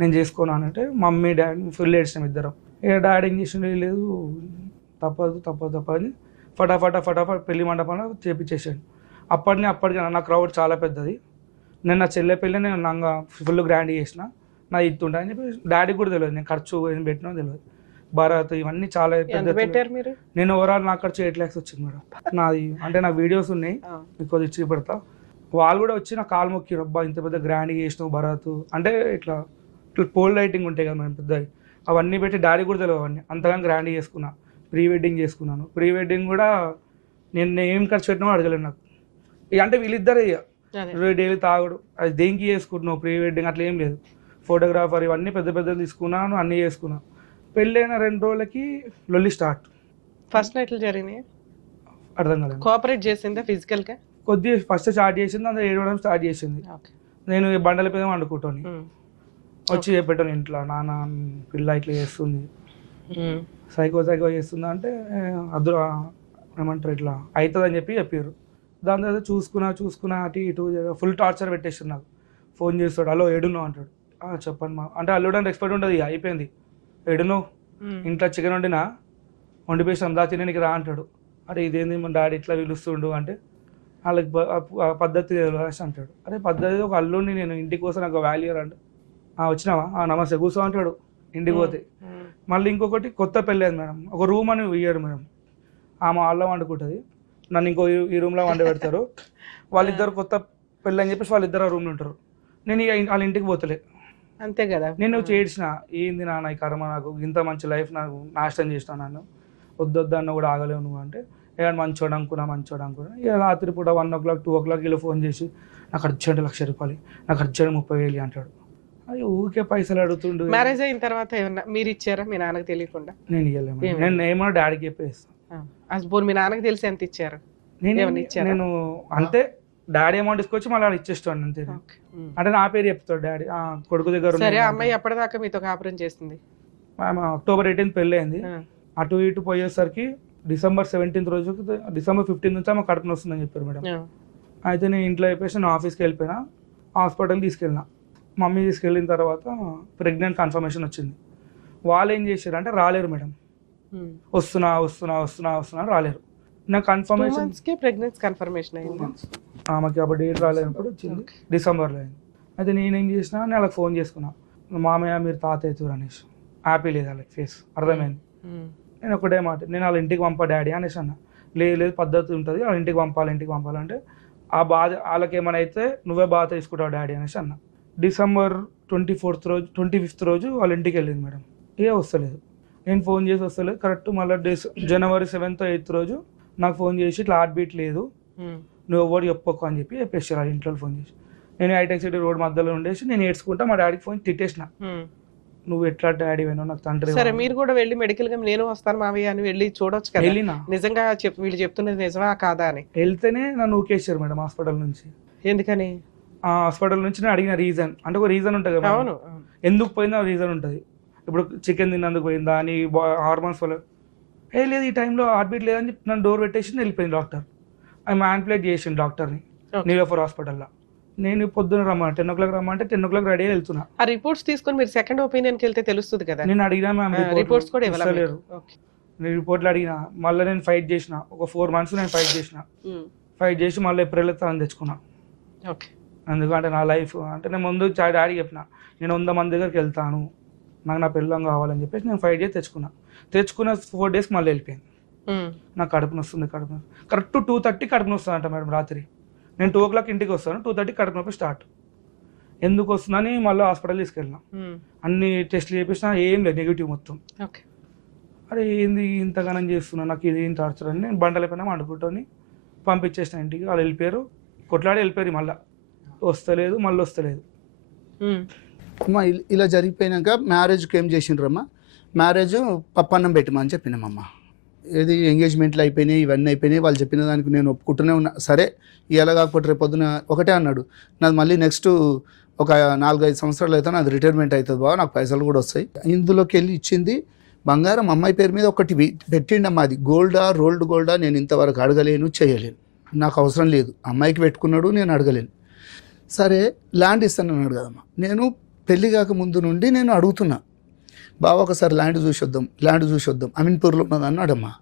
నేను చేసుకోను అంటే మమ్మీ డాడీ ఫుల్ ఏడ్చినాం ఇద్దరం. ఇక డాడీ ఏం చేసిండు లేదు తప్పదు అని ఫటాఫట్ పెళ్లి మండపంలో చేపించేసాడు. అప్పటికి నా క్రౌడ్ చాలా పెద్దది, నేను నా చెల్లె పెళ్ళి నేను నాకు ఫుల్ గ్రాండ్ చేసిన, నా ఇస్తుంటా అని చెప్పి డాడీకి కూడా తెలియదు నేను ఖర్చు ఏం పెట్టినా తెలియదు. భారత్ ఇవన్నీ చాలా పెట్టారు మీరు. నేను ఓవరాల్ నాకు ఖర్చు 8 lakhs వచ్చింది మేడం. నాది అంటే నా వీడియోస్ ఉన్నాయి మీకు ఇచ్చి పెడతా. వాళ్ళు కూడా వచ్చి నా కాలు మొక్కి రబ్బా ఇంత పెద్ద గ్రాండ్గా చేసినావు భరత్ అంటే ఇట్లా పోల్ లైటింగ్ ఉంటాయి కదా మేము పెద్దవి అవన్నీ పెట్టి డాడీ కూడా తెలియదు అవన్నీ అంతగా గ్రాండ్గా చేసుకున్నా. ప్రీ వెడ్డింగ్ చేసుకున్నాను, ప్రీ వెడ్డింగ్ కూడా నేను ఏం ఖర్చు పెట్టినా అడగలేదు నాకు. అంటే వీళ్ళిద్దరే డైలీ తాగుడు అది దేనికి చేసుకుంటున్నావు ప్రీ వెడ్డింగ్ అట్లా ఏం లేదు, ఫోటోగ్రాఫర్ ఇవన్నీ పెద్ద తీసుకున్నాను అన్నీ చేసుకున్నాను. పెళ్ళైన 2 రోజులకి లొల్లి స్టార్ట్. ఫస్ట్ నైట్లు జరిగినాయి అర్థం కాలేదు. కోఆపరేట్ చేసిందా ఫిజికల్గా? కొద్దిగా ఫస్ట్ స్టార్ట్ చేసింది, అందులో ఏడవడం స్టార్ట్ చేసింది. నేను బండల మీద వండుకుంటాను, వచ్చి చెప్పాను ఇంట్లో నాన్న పిల్ల ఇట్లా చేస్తుంది సైకో చేస్తుందా అంటే అదురు ఏమంటారు ఇట్లా అవుతుంది అని చెప్పారు. దాని తర్వాత చూసుకున్నా అటు ఇటు ఫుల్ టార్చర్ పెట్టేస్తాడు. నాకు ఫోన్ చేస్తాడు, హలో ఏడున్నావు అంటాడు. చెప్పండి మా అంటే అల్లుడు అని రెస్పెక్ట్ ఉంటుంది, అయిపోయింది. ఏడున్నావు ఇంట్లో చికెన్ వండిపోయి అందా తినడానికి రా అంటాడు. అరే ఇదేంది మన డాడీ ఇట్లా పిలుస్తుండు అంటే వాళ్ళకి పద్ధతి అంటాడు. అరే పద్ధతి ఒక అల్లుడిని నేను ఇంటికి కోసం నాకు వాల్యూ అంటే వచ్చినావా నమస్తే కూర్చో అంటాడు ఇంటికి పోతే. మళ్ళీ ఇంకొకటి కొత్త పెళ్ళి అయింది మేడం, ఒక రూమ్ అని ఇయ్యాడు మేడం. ఆమె వాళ్ళ వండుకుంటుంది, నన్ను ఇంకో ఈ రూమ్లో వండి పెడతారు. వాళ్ళిద్దరు కొత్త పెళ్ళి అని చెప్పేసి వాళ్ళిద్దరు ఆ రూమ్లో ఉంటారు. నేను వాళ్ళ ఇంటికి పోతలే అంతే కదా. నేను చేసిన ఏంది నాన్న ఈ కర్మ, నాకు ఇంత మంచి లైఫ్ నాకు నాశనం చేసిన, నన్ను వద్దొద్దు అన్న కూడా ఆగలేవు నువ్వు అంటే ఏమన్నా మంచోడు అనుకున్నా. ఇక రాత్రి పూట 1 o'clock 2 o'clock ఇలా ఫోన్ చేసి నాకు అర్జెంట్ 1,00,000 రూపాయలు, నాకు అర్జెంట్ 30,000 అంటాడు. అది ఊరికే పైసలు అడుగుతుండు. మ్యారేజ్ అయిన తర్వాత ఏమన్నా మీరు ఇచ్చారా మీ నాన్నకి తెలియకుండా? నేను ఇవ్వలేము, నేను ఏమన్నా డాడీకి చెప్పేస్తాను. మీ నాన్నకి తెలిసి ఎంత ఇచ్చారు? నేను అంతే డాడీ అమౌంట్ తీసుకొచ్చి మళ్ళీ ఇచ్చేస్తాను అంతే. అంటే నా పేరు చెప్తాడు డాడీ కొడుకు దగ్గర. సరే అమ్మాయి ఎప్పటిదాకా మీతో కాపురం చేస్తుంది? October 18th పెళ్ళి అయింది. అటు ఇటు పోయేసరికి December 17th రోజు December 15th నుంచి ఆమె కడుపున వస్తుందని చెప్పారు మేడం. అయితే నేను ఇంట్లో అయిపోయి నేను ఆఫీస్కి వెళ్ళిపోయినా, హాస్పిటల్ తీసుకెళ్ళినా. మమ్మీ తీసుకెళ్ళిన తర్వాత ప్రెగ్నెంట్ కన్ఫర్మేషన్ వచ్చింది. వాళ్ళు ఏం చేశారు అంటే రాలేరు మేడం, వస్తున్నా అని రాలేరు. నాకు కన్ఫర్మేషన్ ప్రెగ్నెన్సీ కన్ఫర్మేషన్ అయింది. ఆమెకి అప్పుడు డేట్ రాలేనప్పుడు వచ్చింది, డిసెంబర్లో అయింది. అయితే నేనేం చేసిన, నేను వాళ్ళకి ఫోన్ చేసుకున్నా, మామయ్య మీరు తాత అవుతారు అనేసి. హ్యాపీ లేదు వాళ్ళకి ఫేస్, అర్థమైంది. నేను ఒకటే మాట, నేను వాళ్ళ ఇంటికి పంపా డాడీ అనేసి అన్న. లేదు పద్ధతి ఉంటుంది, వాళ్ళ ఇంటికి పంపాలంటే ఆ బాధ వాళ్ళకి ఏమైనా అయితే నువ్వే బాధ తీసుకుంటావు డాడీ అనేసి అన్న. డిసెంబర్ 25th రోజు వాళ్ళ ఇంటికి వెళ్ళింది మేడం. వస్తలేదు, నేను ఫోన్ చేసి వస్తలేదు. కరెక్ట్ మళ్ళీ జనవరి 7th 8th రోజు నాకు ఫోన్ చేసి ఇట్లా హార్ట్ బీట్ లేదు, నువ్వు ఎవరు చెప్పకు అని చెప్పేసారు వాళ్ళ ఇంట్లో ఫోన్ చేసి. నేను హైటెక్ సిటీ రోడ్ మధ్యలో ఉండేసి నేను ఏడ్చుకుంటా మా డాడీకి ఫోన్ తిట్టేసిన, నువ్వు ఎట్లా డాడీ పోయినావు నాకు తండ్రి. సరే మీరు కూడా వెళ్ళి మెడికల్ గా నేను వస్తాను మావయ్య అని వెళ్ళి చూడొచ్చు కదా, వెళ్ళినా నిజంగా వీళ్ళు చెప్తున్నది నిజమా కాదా అని. వెళ్తేనే నన్ను ఊకేసారు మేడం హాస్పిటల్ నుంచి. ఎందుకని? ఆ హాస్పిటల్ నుంచి నేను అడిగిన రీజన్, అంటే ఒక రీజన్ ఉంటుంది కదా, అవును ఎందుకు పోయిందో రీజన్ ఉంటుంది. ఇప్పుడు చికెన్ తిన్నందుకు పోయిందా అని, హార్మోన్స్ వల్ల లేదు, ఈ టైంలో హార్ట్ బీట్ లేదని చెప్పి నన్ను డోర్ పెట్టేసి వెళ్ళిపోయింది డాక్టర్. ఆయన మ్యాన్ప్లేట్ చేసిండు డాక్టర్ని నీలోఫర్ హాస్పిటల్లో. నేను పొద్దున రమ్మంటే 10 o'clock రమ్మంటే 10 o'clock రెడీ వెళ్తున్నా. ఆ రిపోర్ట్స్ తీసుకొని మీరు సెకండ్ ఒపీనియన్కి వెళ్తే తెలుస్తుంది కదా. నేను అడిగినా మ్యామ్, రిపోర్ట్స్ కూడా ఇవ్వలేరు. నేను రిపోర్ట్లు అడిగినా, మళ్ళీ నేను ఫైట్ చేసిన, ఒక 4 months నేను ఫైట్ చేసి మళ్ళీ ఏప్రిల్ తను తెచ్చుకున్నా. ఎందుకంటే నా లైఫ్ అంటే నేను ముందు డాడీ చెప్పిన, నేను 100 మంది దగ్గరికి వెళ్తాను, నాకు నా పిల్లం కావాలని చెప్పేసి నేను ఫైట్ చేసి తెచ్చుకున్న 4 days మళ్ళీ వెళ్ళిపోయింది. నాకు కడుపు నొస్తుంది. కరెక్ట్ 2:30 కడుపు నొస్తుంది అంట మేడం రాత్రి. నేను 2 o'clock ఇంటికి వస్తాను, 2:30 కడుపు నొప్పి స్టార్ట్. ఎందుకు వస్తుందని మళ్ళీ హాస్పిటల్ తీసుకెళ్ళినా, అన్ని టెస్ట్లు చేపించినా ఏం లేదు, నెగిటివ్ మొత్తం. అరే ఏంది ఇంతగానం చేస్తున్నా, నాకు ఇది ఏం టార్చర్ అని నేను బండల పైన వండుకుంటాని పంపించేసిన ఇంటికి. వాళ్ళు వెళ్ళిపోయారు, కొట్లాడి వెళ్ళిపోయారు. మళ్ళీ వస్తలేదు. అమ్మ ఇలా జరిగిపోయినాక మ్యారేజ్కి ఏం చేసిండ్రమ్మా, మ్యారేజ్ పప్పన్నం పెట్టమని చెప్పినామమ్మ. ఏది ఎంగేజ్మెంట్లు అయిపోయినాయి, ఇవన్నీ అయిపోయినాయి. వాళ్ళు చెప్పిన దానికి నేను ఒప్పుకుంటూనే ఉన్నా. సరే ఇలా కాకపోతే రేపు పొద్దున ఒకటే అన్నాడు, నాది మళ్ళీ నెక్స్ట్ ఒక 4-5 సంవత్సరాలు అయితే నాది రిటైర్మెంట్ అవుతుంది బావ, నాకు పైసలు కూడా వస్తాయి. ఇందులోకి వెళ్ళి ఇచ్చింది బంగారం అమ్మాయి పేరు మీద ఒకటి పెట్టిండమ్మా. అది గోల్డా రోల్డ్ గోల్డా నేను ఇంతవరకు అడగలేను, చేయలేను, నాకు అవసరం లేదు. అమ్మాయికి పెట్టుకున్నాడు, నేను అడగలేను. సరే ల్యాండ్ ఇస్తానన్నాడు కదమ్మా. నేను పెళ్ళి కాక ముందు నుండి నేను అడుగుతున్నా, బావ ఒకసారి ల్యాండ్ చూసి వద్దాం అమీన్పూర్లో ఉన్నది అన్నాడమ్మా.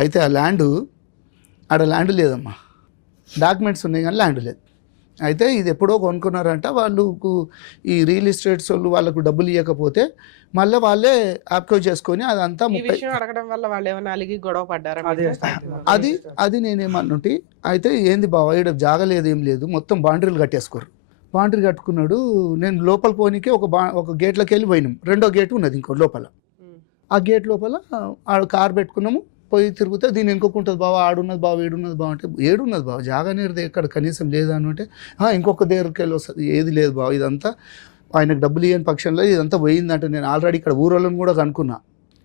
అయితే ఆ ఆడ ల్యాండ్ లేదమ్మా, డాక్యుమెంట్స్ ఉన్నాయి కానీ ల్యాండ్ లేదు. అయితే ఇది ఎప్పుడో కొనుక్కున్నారంట వాళ్ళకు, ఈ రియల్ ఎస్టేట్స్ వాళ్ళు వాళ్ళకు డబ్బులు ఇవ్వకపోతే మళ్ళీ వాళ్ళే ఆప్కో చేసుకొని అదంతా అడగడం వల్ల వాళ్ళు ఏమైనా అలిగి గొడవ పడ్డారు. అది నేనేమన్నుంటి. అయితే ఏంది బావ ఇక్కడ జాగలేదు ఏం లేదు, మొత్తం బాండరీలు కట్టేసుకోరు. బాండరీ కట్టుకున్నాడు. నేను లోపల పోనీకి ఒక గేట్లోకి వెళ్ళి పోయినాం. 2వ గేటు ఉన్నది ఇంకో లోపల. ఆ గేట్ లోపల ఆడ కారు పెట్టుకున్నాము, పోయి తిరిగితే దీన్ని ఇంకొక బావ ఆడున్నది బావ, ఏడున్నది బావ అంటే, ఏడున్నది బావ జాగా అనేది ఎక్కడ కనీసం లేదా అని అంటే, ఇంకొక దగ్గరికి వెళ్ళి వస్తుంది, ఏది లేదు బావ, ఇదంతా ఆయనకు డబ్బులు ఇవ్వని పక్షంలో ఇదంతా పోయిందంటే నేను ఆల్రెడీ ఇక్కడ ఊరోళ్ళని కూడా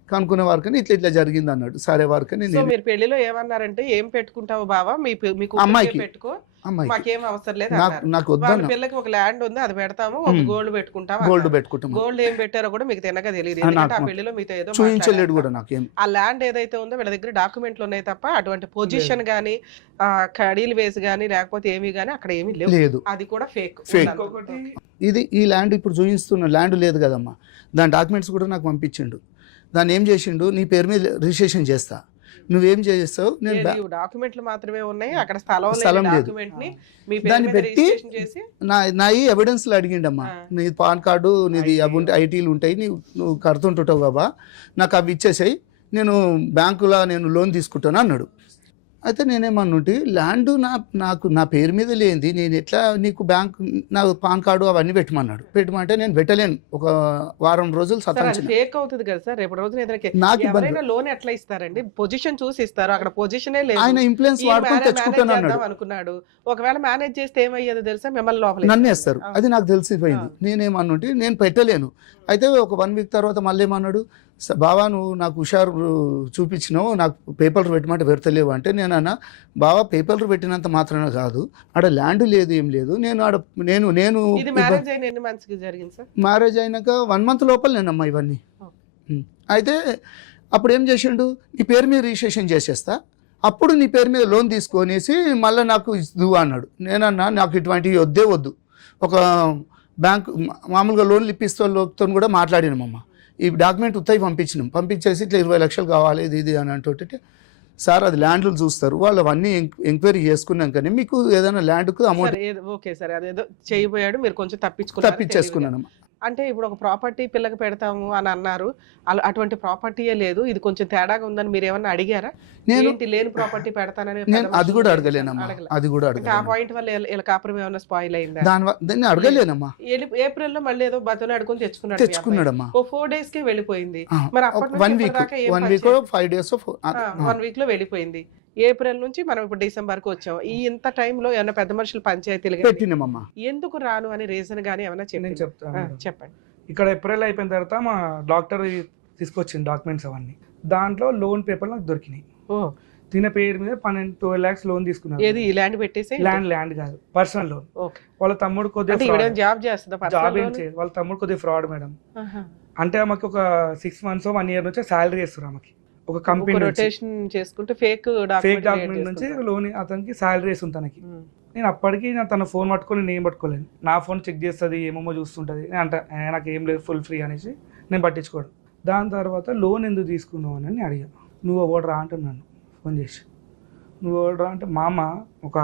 కనుక్కునే వారికని ఇట్లా జరిగింది అన్నాడు. సరే వారికని మీరు పెళ్లిలో ఏమన్నారంటే, ఏం పెట్టుకుంటావు బావా, మీకు అమ్మాయికి పెట్టుకో, మాకేం అవసరం లేదు, నాకు వద్దు, పిల్లకి ఒక ల్యాండ్ ఉంది అది పెడతాము, ఒక గోల్డ్ పెట్టుకుంటాం. గోల్డ్ ఏం పెట్టారో కూడా మీకు తినగా తెలియదు, ఎందుకంటే ఆ పెళ్లిలో మీతో ఏదో చూపించలేడు కూడా నాకేం. ఆ ల్యాండ్ ఏదైతే ఉందో వీళ్ళ దగ్గర డాక్యుమెంట్లు ఉన్నాయి తప్ప అటువంటి పొజిషన్ గానీ కడీలు వేసి గానీ లేకపోతే ఏమి గానీ అక్కడ ఏమీ లేదు, అది కూడా ఫేక్. ఇది ఈ ల్యాండ్ ఇప్పుడు చూపిస్తున్న ల్యాండ్ లేదు కదమ్మా, దాని డాక్యుమెంట్స్ కూడా నాకు పంపించిండు. దాన్ని ఏం చేసిండు, నీ పేరు మీద రిజిస్ట్రేషన్ చేస్తా, నువ్వేం చేస్తావు, నేను డాక్యుమెంట్లు మాత్రమే ఉన్నాయి, అక్కడ స్థలం లేదు, దాన్ని పెట్టి నా ఈ ఎవిడెన్స్లు అడిగిండమ్మా. నీ పాన్ కార్డు నీది అవి ఉంటే ఐటీలు ఉంటాయి, నువ్వు కడుతుంటుంటావు బాబా, నాకు అవి ఇచ్చేసాయి, నేను బ్యాంకులో నేను లోన్ తీసుకుంటాను అన్నాడు. అయితే నేనేమన్నుంటి, ల్యాండ్ నాకు నా పేరు మీద లేనిది నేను ఎట్లా నీకు బ్యాంక్ నా పాన్ కార్డు అవన్నీ పెట్టమంటే నేను పెట్టలేను. ఒక వారం రోజులు ఫేక్ అవుతుంది కదా సార్. రేపు రోజున ఎవరైనా లోన్ ఎట్లా ఇస్తారండి, పొజిషన్ చూసి ఇస్తారు, అక్కడ పొజిషనే లేదు, ఆయన ఇన్ఫ్లుయెన్స్ వాడుకొని తెచ్చుకుంటాను అనుకున్నాడు. ఒకవేళ మేనేజ్ చేస్తే ఏమయ్యేదో తెలుసా, మిమ్మల్ని లోపల నన్ను వేస్తారు, అది నాకు తెలిసిపోయింది. నేనేమన్నుంటి, నేను పెట్టలేను. అయితే ఒక 1 week తర్వాత మళ్ళీ ఏమన్నాడు, బావా నువ్వు నాకు హుషారు చూపించినావు, నాకు పేపర్లు పెట్టమంటే పెడతలేవు అంటే, నేనన్నా బావా పేపర్లు పెట్టినంత మాత్రమే కాదు, ఆడ ల్యాండ్ లేదు ఏం లేదు, నేను మ్యారేజ్ అయినాక 1 month లోపల నేనమ్మా ఇవన్నీ. అయితే అప్పుడు ఏం చేసిండు, నీ పేరు మీద రిజిస్ట్రేషన్ చేసేస్తా, అప్పుడు నీ పేరు మీద లోన్ తీసుకొనేసి మళ్ళీ నాకు ఇద్దు అన్నాడు. నేనన్నా నాకు ఇటువంటివి వద్దు, ఒక బ్యాంకు మామూలుగా లోన్లు ఇప్పిస్తే వాళ్ళతో కూడా మాట్లాడినామమ్మ. ఈ డాక్యుమెంట్ ఉత్తవి పంపించేసి ఇట్లా 20 లక్షలు కావాలి ఇది అని అంటుంటే, సార్ అది ల్యాండ్లు చూస్తారు, వాళ్ళు అవన్నీ ఎంక్వైరీ చేసుకున్నాకనే మీకు ఏదైనా ల్యాండ్కు అమౌంట్ ఓకే సార్, అదేదో చేయబోయాడు, మీరు కొంచెం తప్పించేసుకున్నాను. అంటే ఇప్పుడు ఒక ప్రాపర్టీ పిల్లకి పెడతాము అని అన్నారు, అటువంటి ప్రాపర్టీయే లేదు, ఇది కొంచెం తేడాగా ఉందని మీరు ఏమన్నా అడిగారా? ఏంటి లేని ప్రాపర్టీ పెడతానని? నేను అది కూడా అడగలేనమ్మా, అది కూడా ఆ పాయింట్ వల్ల ఇలా కాపురం ఏమన్నా స్పాయిల్ అయిందా? దాన్ని అడగలేనమ్మా. ఏప్రిల్ లో మళ్ళీ ఏదో బతులు అడుగుని తెచ్చుకున్నాడమ్మా. ఓ 4 days కే వెళ్ళిపోయింది. మరి అప్పటి 1 వీక్ 5 days 1 week లో వెళ్ళిపోయింది. ఏప్రిల్ నుంచి మనం ఇప్పుడు డిసెంబర్ కు వచ్చాం. ఈ ఇంత టైంలో ఏమైనా పెద్ద మనుషులు పంచాయతీలు పెట్టినామమ్మా. ఎందుకు రాను అని రీజన్ గానీ ఏమైనా నేను చెప్తాను. చెప్పండి. ఇక్కడ ఏప్రిల్ అయిపోయిన తర్వాత మా డాక్టర్ తీసుకొచ్చింది డాక్యుమెంట్స్ అవన్నీ. దాంట్లో లోన్ పేపర్ నాకు దొరికినాయి. తిన పేరు మీద 12 lakhs లోన్ తీసుకున్నారు. ఏది ల్యాండ్ పెట్టేసి? ల్యాండ్ కాదు, పర్సనల్ లోన్. వాళ్ళ తమ్ముడు కొద్దిగా జాబ్ చేస్తుందా? జాబ్ ఏం చేయదు, వాళ్ళ తమ్ముడు కొద్దిగా ఫ్రాడ్ మేడం. అంటే ఆమెకి ఒక 6 months 1 year నుంచి శాలరీ ఇస్తారు ఆమెకి. ఒక కంపెనీ రొటేషన్ చేసుకుంటే ఫేక్ డాక్యుమెంట్ నుంచి లోన్ అతనికి శాలరీ వేస్తుంది తనకి. నేను అప్పటికి తన ఫోన్ పట్టుకొని నేను పట్టుకోలేను, నా ఫోన్ చెక్ చేస్తుంది, ఏమేమో చూస్తుంటుంది. అంటే నాకు ఏం లేదు, ఫుల్ ఫ్రీ అనేసి నేను పట్టించుకోవడం. దాని తర్వాత లోన్ ఎందుకు తీసుకున్నావు అని అడిగా. నువ్వు ఎవడు రా అంటున్నాను ఫోన్ చేసి. నువ్వు ఎవడు రా అంటే, మామ ఒక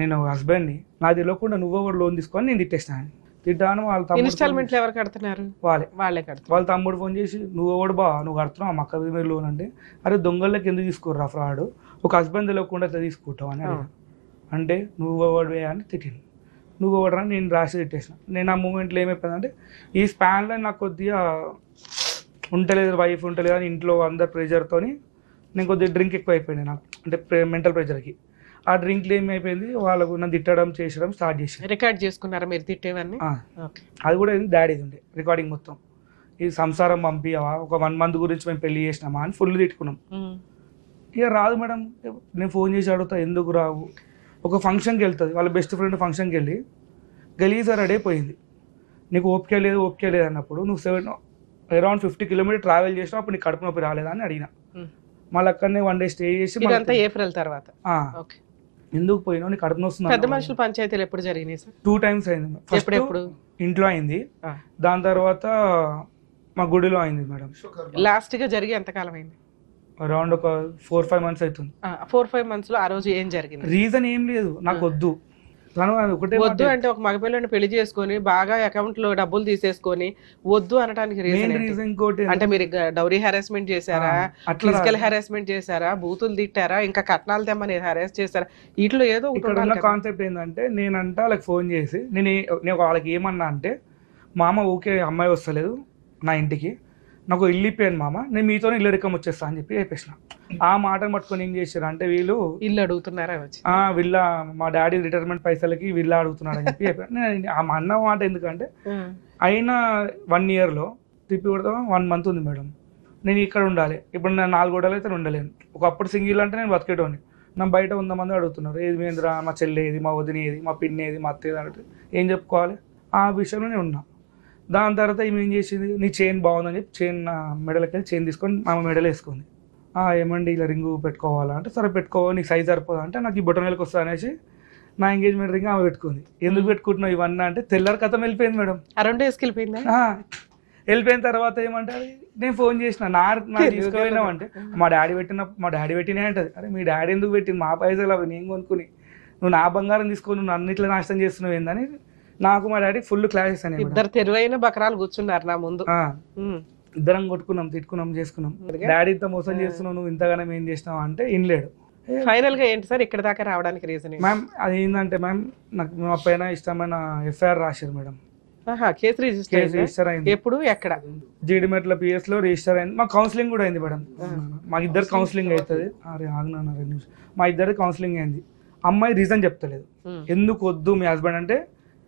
నేను హస్బెండ్ని, నాకు తెలియకుండా నువ్వు ఎవరు లోన్ తీసుకొని నేను తిట్టేసినాను. తిట్టాను. వాళ్ళ తమ్ముడు ఇన్స్టాల్మెంట్లు ఎవరు కడుతున్నారు? వాళ్ళే కడతారు. వాళ్ళ తమ్ముడు ఫోన్ చేసి, నువ్వు ఎవడు బా నువ్వు కడుతున్నావు మా అక్క మీద లోన్ అంటే, అరే దొంగలకి ఎందుకు తీసుకోర్రా ఫ్రాడ్, ఒక హస్బెండ్ తెలియకుండా ఎట్లా తీసుకుంటావు అని అడిగా. అంటే నువ్వు ఎవడు అని తిట్టింది. నువ్వు ఎవడరా నేను రాసి తిట్టేసిన. నేను ఆ మూమెంట్లో ఏమైపోయిందంటే, ఈ స్పాన్లో నాకు కొద్దిగా ఉండలేదు, వైఫ్ ఉండలేదు అని ఇంట్లో అందరు ప్రెషర్తో నేను కొద్దిగా డ్రింక్ ఎక్కువ అయిపోయింది నాకు, అంటే మెంటల్ ప్రెషర్కి. ఆ డ్రింక్లో ఏమైపోయింది, వాళ్ళకు నన్ను తిట్టడం చేసడం స్టార్ట్ చేసి. రికార్డ్ చేసుకున్నారా మీరు తిట్టేవన్నీ? అది కూడా డాడీది ఉండే రికార్డింగ్ మొత్తం. ఈ సంసారం పంపివా, ఒక 1 month గురించి మేము పెళ్లి చేసినామా అని ఫుల్ తిట్టుకున్నాం. ఇక రాదు మేడం, నేను ఫోన్ చేసి అడుగుతా ఎందుకు రావు. ఒక ఫంక్షన్కి వెళ్తుంది, వాళ్ళ బెస్ట్ ఫ్రెండ్ ఫంక్షన్కి వెళ్ళి గలీజా రెడీ అయిపోయింది. నీకు ఓపిక లేదు అన్నప్పుడు నువ్వు అరౌండ్ 50 kilometers ట్రావెల్ చేసినా అప్పుడు నీకు కడుపు నొప్పి రాలేదా అని అడిగిన. మళ్ళీ అక్కడనే 1 day స్టే చేసి ఏప్రిల్ తర్వాత ఎందుకు పోయినావు, నీకు కడుపు నొస్తుంది. పెద్ద మనుషుల పంచాయతీలు ఎప్పుడు జరిగినాయి సార్? 2 times అయింది. ఎప్పుడు? ఇంట్లో అయింది, దాని తర్వాత మా గుడిలో అయింది మేడం. లాస్ట్ గా జరిగి ఎంతకాలం అయింది? అరౌండ్ ఒక 4-5 months అవుతుంది. 4-5 months లో ఆ రోజు ఏం జరిగింది? రీజన్ ఏం లేదు, నాకు వద్దు. వద్దు అంటే ఒక మగపిల్లని పెళ్లి చేసుకొని బాగా అకౌంట్ లో డబ్బులు తీసేసుకొని వద్దు అనడానికి రీజన్ అంటే మీరు డౌరీ హెరాస్మెంట్ చేశారా, ఫిజికల్ హెరాస్మెంట్ చేశారా, బూతులు తిట్టారా, ఇంకా కట్నాలు తెమ్మని హెరాస్ చేశారా? వీటిలో ఏదో ఒకటి కాన్సెప్ట్ ఏంటంటే, నేనంట వాళ్ళకి ఫోన్ చేసి నేను వాళ్ళకి ఏమన్నా అంటే, మామ ఊకే అమ్మాయి వస్తలేదు నా ఇంటికి, నాకు ఇల్లు ఇప్పాను మామ, నేను మీతోనే ఇల్లు రికం వచ్చేస్తా అని చెప్పేసిన. ఆ మాటను పట్టుకొని ఏం చేశారు అంటే, వీళ్ళు ఇల్లు అడుగుతున్నారా, వీళ్ళ మా డాడీ రిటైర్మెంట్ పైసలకి వీళ్ళ అడుగుతున్నాడు అని చెప్పి ఆ అన్న మాట ఎందుకంటే, అయినా 1 yearలో తిప్పి కొడతా 1 month ఉంది మేడం, నేను ఇక్కడ ఉండాలి. ఇప్పుడు నేను 4 గోడలు అయితే ఉండలేను. ఒకప్పుడు సింగిల్ అంటే నేను బతికేటోని. నా బయట 100 మంది అడుగుతున్నారు, ఏది మేంద్రా, మా చెల్లి ఏది, మా వదిన ఏది, మా పిన్ని ఏది, మా అత్త ఏది అంటే ఏం చెప్పుకోవాలి. ఆ విషయంలో నేను ఉన్నా. దాని తర్వాత ఈమె ఏం చేసింది, నీ చైన్ బాగుందని చెప్పి చైన్ మెడలకి వెళ్ళి చైన్ తీసుకొని ఆమె మెడలు వేసుకుంది. ఏమండి ఇలా రింగు పెట్టుకోవాలా అంటే, సరే పెట్టుకో, నీకు సైజ్ సరిపోదా అంటే, నాకు ఈ బొటన్ వేలకు వస్తా అనేసి నా ఎంగేజ్మెంట్ రింగ్ ఆమె పెట్టుకుంది. ఎందుకు పెట్టుకుంటున్నావు ఇవన్నీ అంటే, తెల్లారి కథం వెళ్ళిపోయింది మేడం. 2 days వెళ్ళిపోయింది. వెళ్ళిపోయిన తర్వాత ఏమంటారు, నేను ఫోన్ చేసిన నా తీసుకుపోయినావు అంటే, మా డాడీ పెట్టినా అంటది. అరే మీ డాడీ ఎందుకు పెట్టింది, మా పైసలు అవి నేను కొనుక్కుని, నువ్వు నా బంగారం తీసుకొని నువ్వు అన్నిట్లో నాశనం చేస్తున్నావు ఏందని నాకు మా డాడీ ఫుల్ క్లాసెస్ అని. ఇద్దరు తెరువైన బకరాలు కూర్చున్నారు నా ముందు. ఇద్దరం కొట్టుకున్నాం, తిట్టుకున్నాం, చేసుకున్నాం. డాడీ ఇంత మోసం చేస్తున్నావు, నువ్వు ఇంతగానం ఏం చేసినావు అంటే ఇన్లేడు. ఫైనల్ గా ఏంటి సార్ ఇక్కడ దాకా రావడానికి రీజన్? మ్యామ్ అది ఏంటంటే, మ్యామ్ నాకు మా పైన ఇష్టమైన FIR రాశారు మేడం. కేసు రిజిస్టర్ అయింది. ఎప్పుడు ఎక్కడ? జీడిమెట్ల PS లో రిజిస్టర్ అయింది. మా కౌన్సిలింగ్ కూడా అయింది మేడం. మాకు ఇద్దరు కౌన్సిలింగ్ అవుతుంది. అరే ఆగునా 2 నిమిషాలు. మా ఇద్దరు కౌన్సిలింగ్ అయింది. అమ్మాయి రీజన్ చెప్తలేదు ఎందుకు వద్దు మీ హస్బెండ్ అంటే.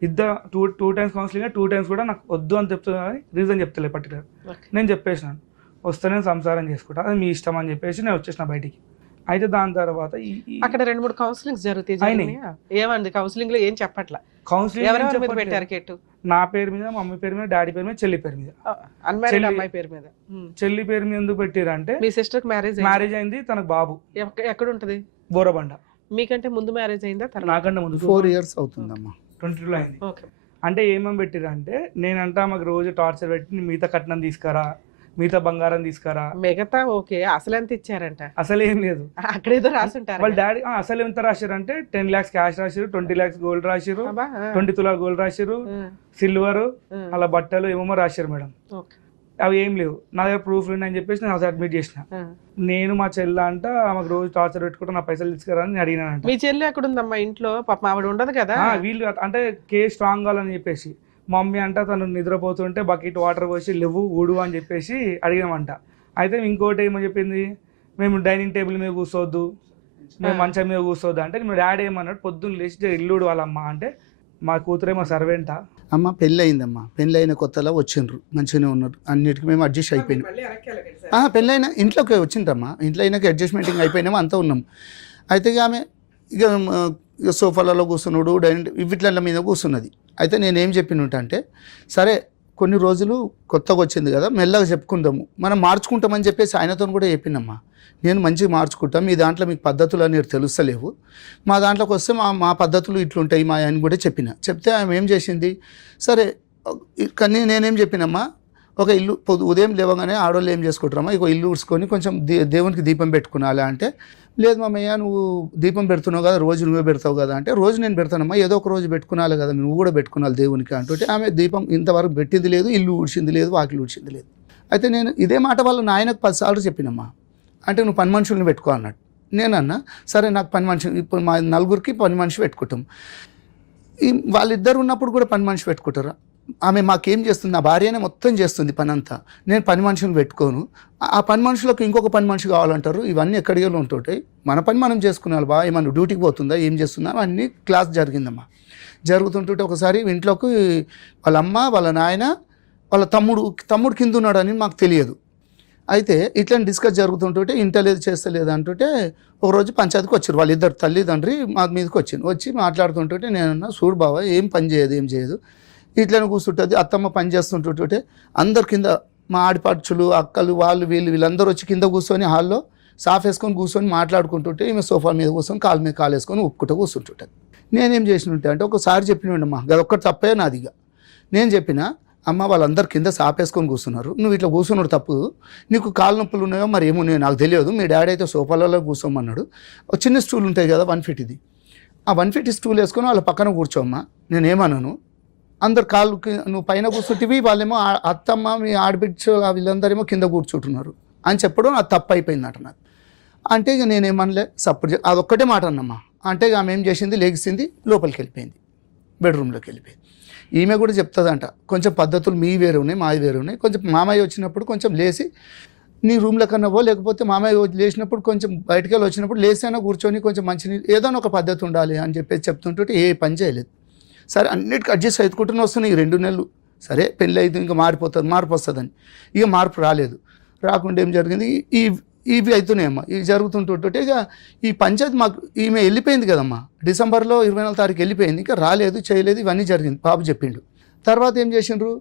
ఇద్దరు 2 times కౌన్సిలింగ్, 2 times కూడా నాకు వద్దు అని చెప్తున్నా కానీ రీజన్ చెప్తలేదు పర్టికులర్. నేను చెప్పేసినాను, వస్తే నేను సంసారం చేసుకుంటా, అది మీ ఇష్టం అని చెప్పేసి నేను వచ్చేసిన బయటికి. అయితే దాని తర్వాత అక్కడ 2-3 కౌన్సిలింగ్స్ జరుగుతాయి. ఏమంది కౌన్సిలింగ్ లో ఏం చెప్పట్లా? కౌన్సిలింగ్ పెట్టారు కేటు నా పేరు మీద, మమ్మీ పేరు మీద, డాడీ పేరు మీద, చెల్లి పేరు మీద, అన్మ్యారీడ్ అమ్మాయి పేరు మీద. చెల్లి పేరు మీద ఎందుకు పెట్టారంటే, మీ సిస్టర్ కి మ్యారేజ్ అయింది, తనకు బాబు. ఎక్కడ ఉంటది? బోరబండ. మీకంటే ముందు మ్యారేజ్ అయిందా? నాకంటే ముందు 4 years అవుతుందమ్మా. 22లో అయింది. అంటే ఏమేమి పెట్టిరు అంటే నేనంట మాకు రోజు టార్చర్ పెట్టి మిగతా కట్నం తీసుకురా, మిగతా బంగారం తీసుకురా. మిగతా ఓకే, అసలు ఎంత ఇచ్చారంట? అసలు ఏం లేదు, అక్కడేదో రాసుంటారు. వాళ్ళ డాడీ అసలు ఎంత రాశారు అంటే 10 lakhs క్యాష్ రాశారు, 20 lakhs గోల్డ్ రాశారు, 20 తులాల గోల్డ్ రాశారు, సిల్వర్ అలా బట్టలు ఏమేమో రాశారు మేడం. అవి ఏం లేవు నా దగ్గర, ప్రూఫ్ అని చెప్పేసి నేను సబ్మిట్ చేసిన. నేను మా చెల్లి అంట మాకు రోజు టార్చర్ పెట్టుకుంటే నా పైసలు తీసుకురా అని అడిగినానంట. మీ చెల్లి ఎక్కడ ఉందమ్మా ఇంట్లో? పాప ఆవిడ ఉండదు కదా. వీళ్ళు అంటే కేసు స్ట్రాంగ్ కావాలని చెప్పేసి మమ్మీ అంట తను నిద్రపోతుంటే బకెట్ వాటర్ పోసి లేవు ఊడు అని చెప్పేసి అడిగామంట. అయితే ఇంకోటి ఏమో చెప్పింది, మేము డైనింగ్ టేబుల్ మీద కూర్చోవద్దు, మేము మంచం మీద కూర్చోవద్దు అంటే మీ డాడీ ఏమన్నాడు, పొద్దున్న లేచి ఇల్లుడు వాళ్ళమ్మ అంటే మా కూతురేమో సర్వెంటా. అమ్మ పెళ్ళి అయిందమ్మా, పెళ్ళి అయిన కొత్తలో వచ్చిండ్రు, మంచిగానే ఉన్నారు, అన్నిటికీ మేము అడ్జస్ట్ అయిపోయినాం. పెళ్ళైనా ఇంట్లోకి వచ్చిండ్రమ్మా, ఇంట్లో అయినాక అడ్జస్ట్మెంటింగ్ అయిపోయినామో అంతా ఉన్నాం. అయితే ఇక ఆమె ఇక సోఫాలలో కూర్చున్నాడు, డైనింగ్ వీటిల మీద కూర్చున్నది. అయితే నేనేం చెప్పినట్టు సరే కొన్ని రోజులు కొత్తగా వచ్చింది కదా, మెల్లగా చెప్పుకుందాము, మనం మార్చుకుంటామని చెప్పేసి ఆయనతో కూడా చెప్పినమ్మా. నేను మంచిగా మార్చుకుంటాం, మీ దాంట్లో మీకు పద్ధతులు అనేవి తెలుస్తలేవు, మా దాంట్లోకి వస్తే మా పద్ధతులు ఇట్లుంటాయి మా అని కూడా చెప్తే ఆమె ఏం చేసింది, సరే కానీ నేనేం చెప్పినమ్మా, ఒక ఇల్లు ఉదయం లేవగానే ఆడవాళ్ళు ఏం చేసుకుంటారమ్మా, ఇక ఇల్లు ఉడుచుకొని కొంచెం దేవునికి దీపం పెట్టుకునాలా అంటే, లేదు మామయ్య నువ్వు దీపం పెడుతున్నావు కదా, రోజు నువ్వే పెడతావు కదా అంటే, రోజు నేను పెడతానమ్మా, ఏదో ఒక రోజు పెట్టుకునాలి కదా, నువ్వు కూడా పెట్టుకున్నాలి దేవునికి అంటుంటే ఆమె దీపం ఇంతవరకు పెట్టింది లేదు, ఇల్లు ఊడ్చింది లేదు, వాకిలు ఊడ్చింది లేదు. అయితే నేను ఇదే మాట వాళ్ళ నాయనకు 10 సార్లు చెప్పినమ్మా. అంటే నువ్వు పని మనుషుల్ని పెట్టుకో అన్నాడు. నేనన్నా సరే నాకు పని మనిషి, ఇప్పుడు మా నలుగురికి పని మనిషి పెట్టుకుంటాం, వాళ్ళిద్దరు ఉన్నప్పుడు కూడా పని మనిషి పెట్టుకుంటారా? ఆమె మాకేం చేస్తుంది, నా భార్యనే మొత్తం చేస్తుంది పని అంతా, నేను పని మనుషులను పెట్టుకోను, ఆ పని మనుషులకు ఇంకొక పని మనిషి కావాలంటారు. ఇవన్నీ ఎక్కడికి ఉంటుంటాయి, మన పని మనం చేసుకున్నాను బా, ఏమన్నా డ్యూటీకి పోతుందా, ఏం చేస్తుందా, అన్నీ క్లాస్ జరిగిందమ్మా. జరుగుతుంటుంటే ఒకసారి ఇంట్లోకి వాళ్ళ అమ్మ, వాళ్ళ నాయన, వాళ్ళ తమ్ముడు కింద ఉన్నాడని మాకు తెలియదు. అయితే ఇట్లా డిస్కస్ జరుగుతుంటుంటే ఇంటలేదు చేస్తలేదు అంటుంటే ఒకరోజు పంచాయతీకి వచ్చారు వాళ్ళిద్దరు తల్లిదండ్రి మా మీదకి వచ్చి మాట్లాడుతుంటుంటే నేనన్నా, చూడు బావ ఏం పని చేయదు, ఏం చేయదు, ఇట్లనే కూర్చుంటుంది, అత్తమ్మ పని చేస్తుంటుంటే అందరు కింద మా ఆడిపడుచులు అక్కలు వీళ్ళందరూ వచ్చి కింద కూర్చొని హాల్లో సాఫ్ వేసుకొని కూర్చొని మాట్లాడుకుంటుంటే ఈమె సోఫా మీద కూర్చొని కాలు మీద కాలు వేసుకొని ఉప్పుకుంటూ కూర్చుంటుంటుంది. నేనేం చేసినట్టే అంటే ఒకసారి చెప్పినమ్మా, అది ఒక్కటి తప్పే నాదిగా. నేను చెప్పిన అమ్మ వాళ్ళందరు కింద సాపేసుకొని కూర్చున్నారు, నువ్వు ఇట్లా కూర్చున్నాడు తప్పు, నీకు కాలు నొప్పులు ఉన్నాయో మరి ఏమున్నాయో నాకు తెలియదు, మీ డాడీ అయితే సోఫాలలో కూర్చోమన్నాడు, ఒక చిన్న స్టూల్ ఉంటాయి కదా 150ది, ఆ 150 స్టూల్ వేసుకొని వాళ్ళ పక్కన కూర్చోమ్మా. నేనేమన్నాను, అందరు కాళ్ళకి నువ్వు పైన కూర్చుంటివి, వాళ్ళేమో అత్తమ్మ మీ ఆడబిడ్చ వీళ్ళందరేమో కింద కూర్చుంటున్నారు అని చెప్పడం అది తప్పు అయిపోయిందట నాకు. అంటే ఇక నేనేమనలే, సపోర్ట్ అదొక్కటే మాట అన్నమ్మా. అంటే ఇక ఆమె ఏం చేసింది, లెగిసింది, లోపలికి వెళ్ళిపోయింది, బెడ్రూమ్లోకి వెళ్ళిపోయింది. ఈమె కూడా చెప్తుందంట, కొంచెం పద్ధతులు మీ వేరే ఉన్నాయి, మావి వేరే ఉన్నాయి, కొంచెం మామయ్య వచ్చినప్పుడు కొంచెం లేచి నీ రూమ్లో కన్నావో, లేకపోతే మామయ్య లేచినప్పుడు కొంచెం బయటకు వెళ్ళి వచ్చినప్పుడు లేసైనా కూర్చొని కొంచెం మంచి ఏదో ఒక పద్ధతి ఉండాలి అని చెప్పేసి చెప్తుంటే ఏ పని చేయలేదు. సరే అన్నిటికీ అడ్జస్ట్ అవుతుకుంటూనే వస్తున్నాయి ఈ 2 నెలలు. సరే పెళ్ళి అయితే ఇంకా మార్పు వస్తుందని, ఇక మార్పు రాలేదు. రాకుండా ఏం జరిగింది, ఇవి అవుతున్నాయమ్మా, ఇవి జరుగుతుంటుంటే ఇక ఈ పంచాయతీ మాకు ఈమె వెళ్ళిపోయింది కదమ్మా, డిసెంబర్లో 24వ తారీఖు వెళ్ళిపోయింది, ఇంకా రాలేదు చేయలేదు, ఇవన్నీ జరిగింది. బాబు చెప్పిండు. తర్వాత ఏం చేసిండ్రు,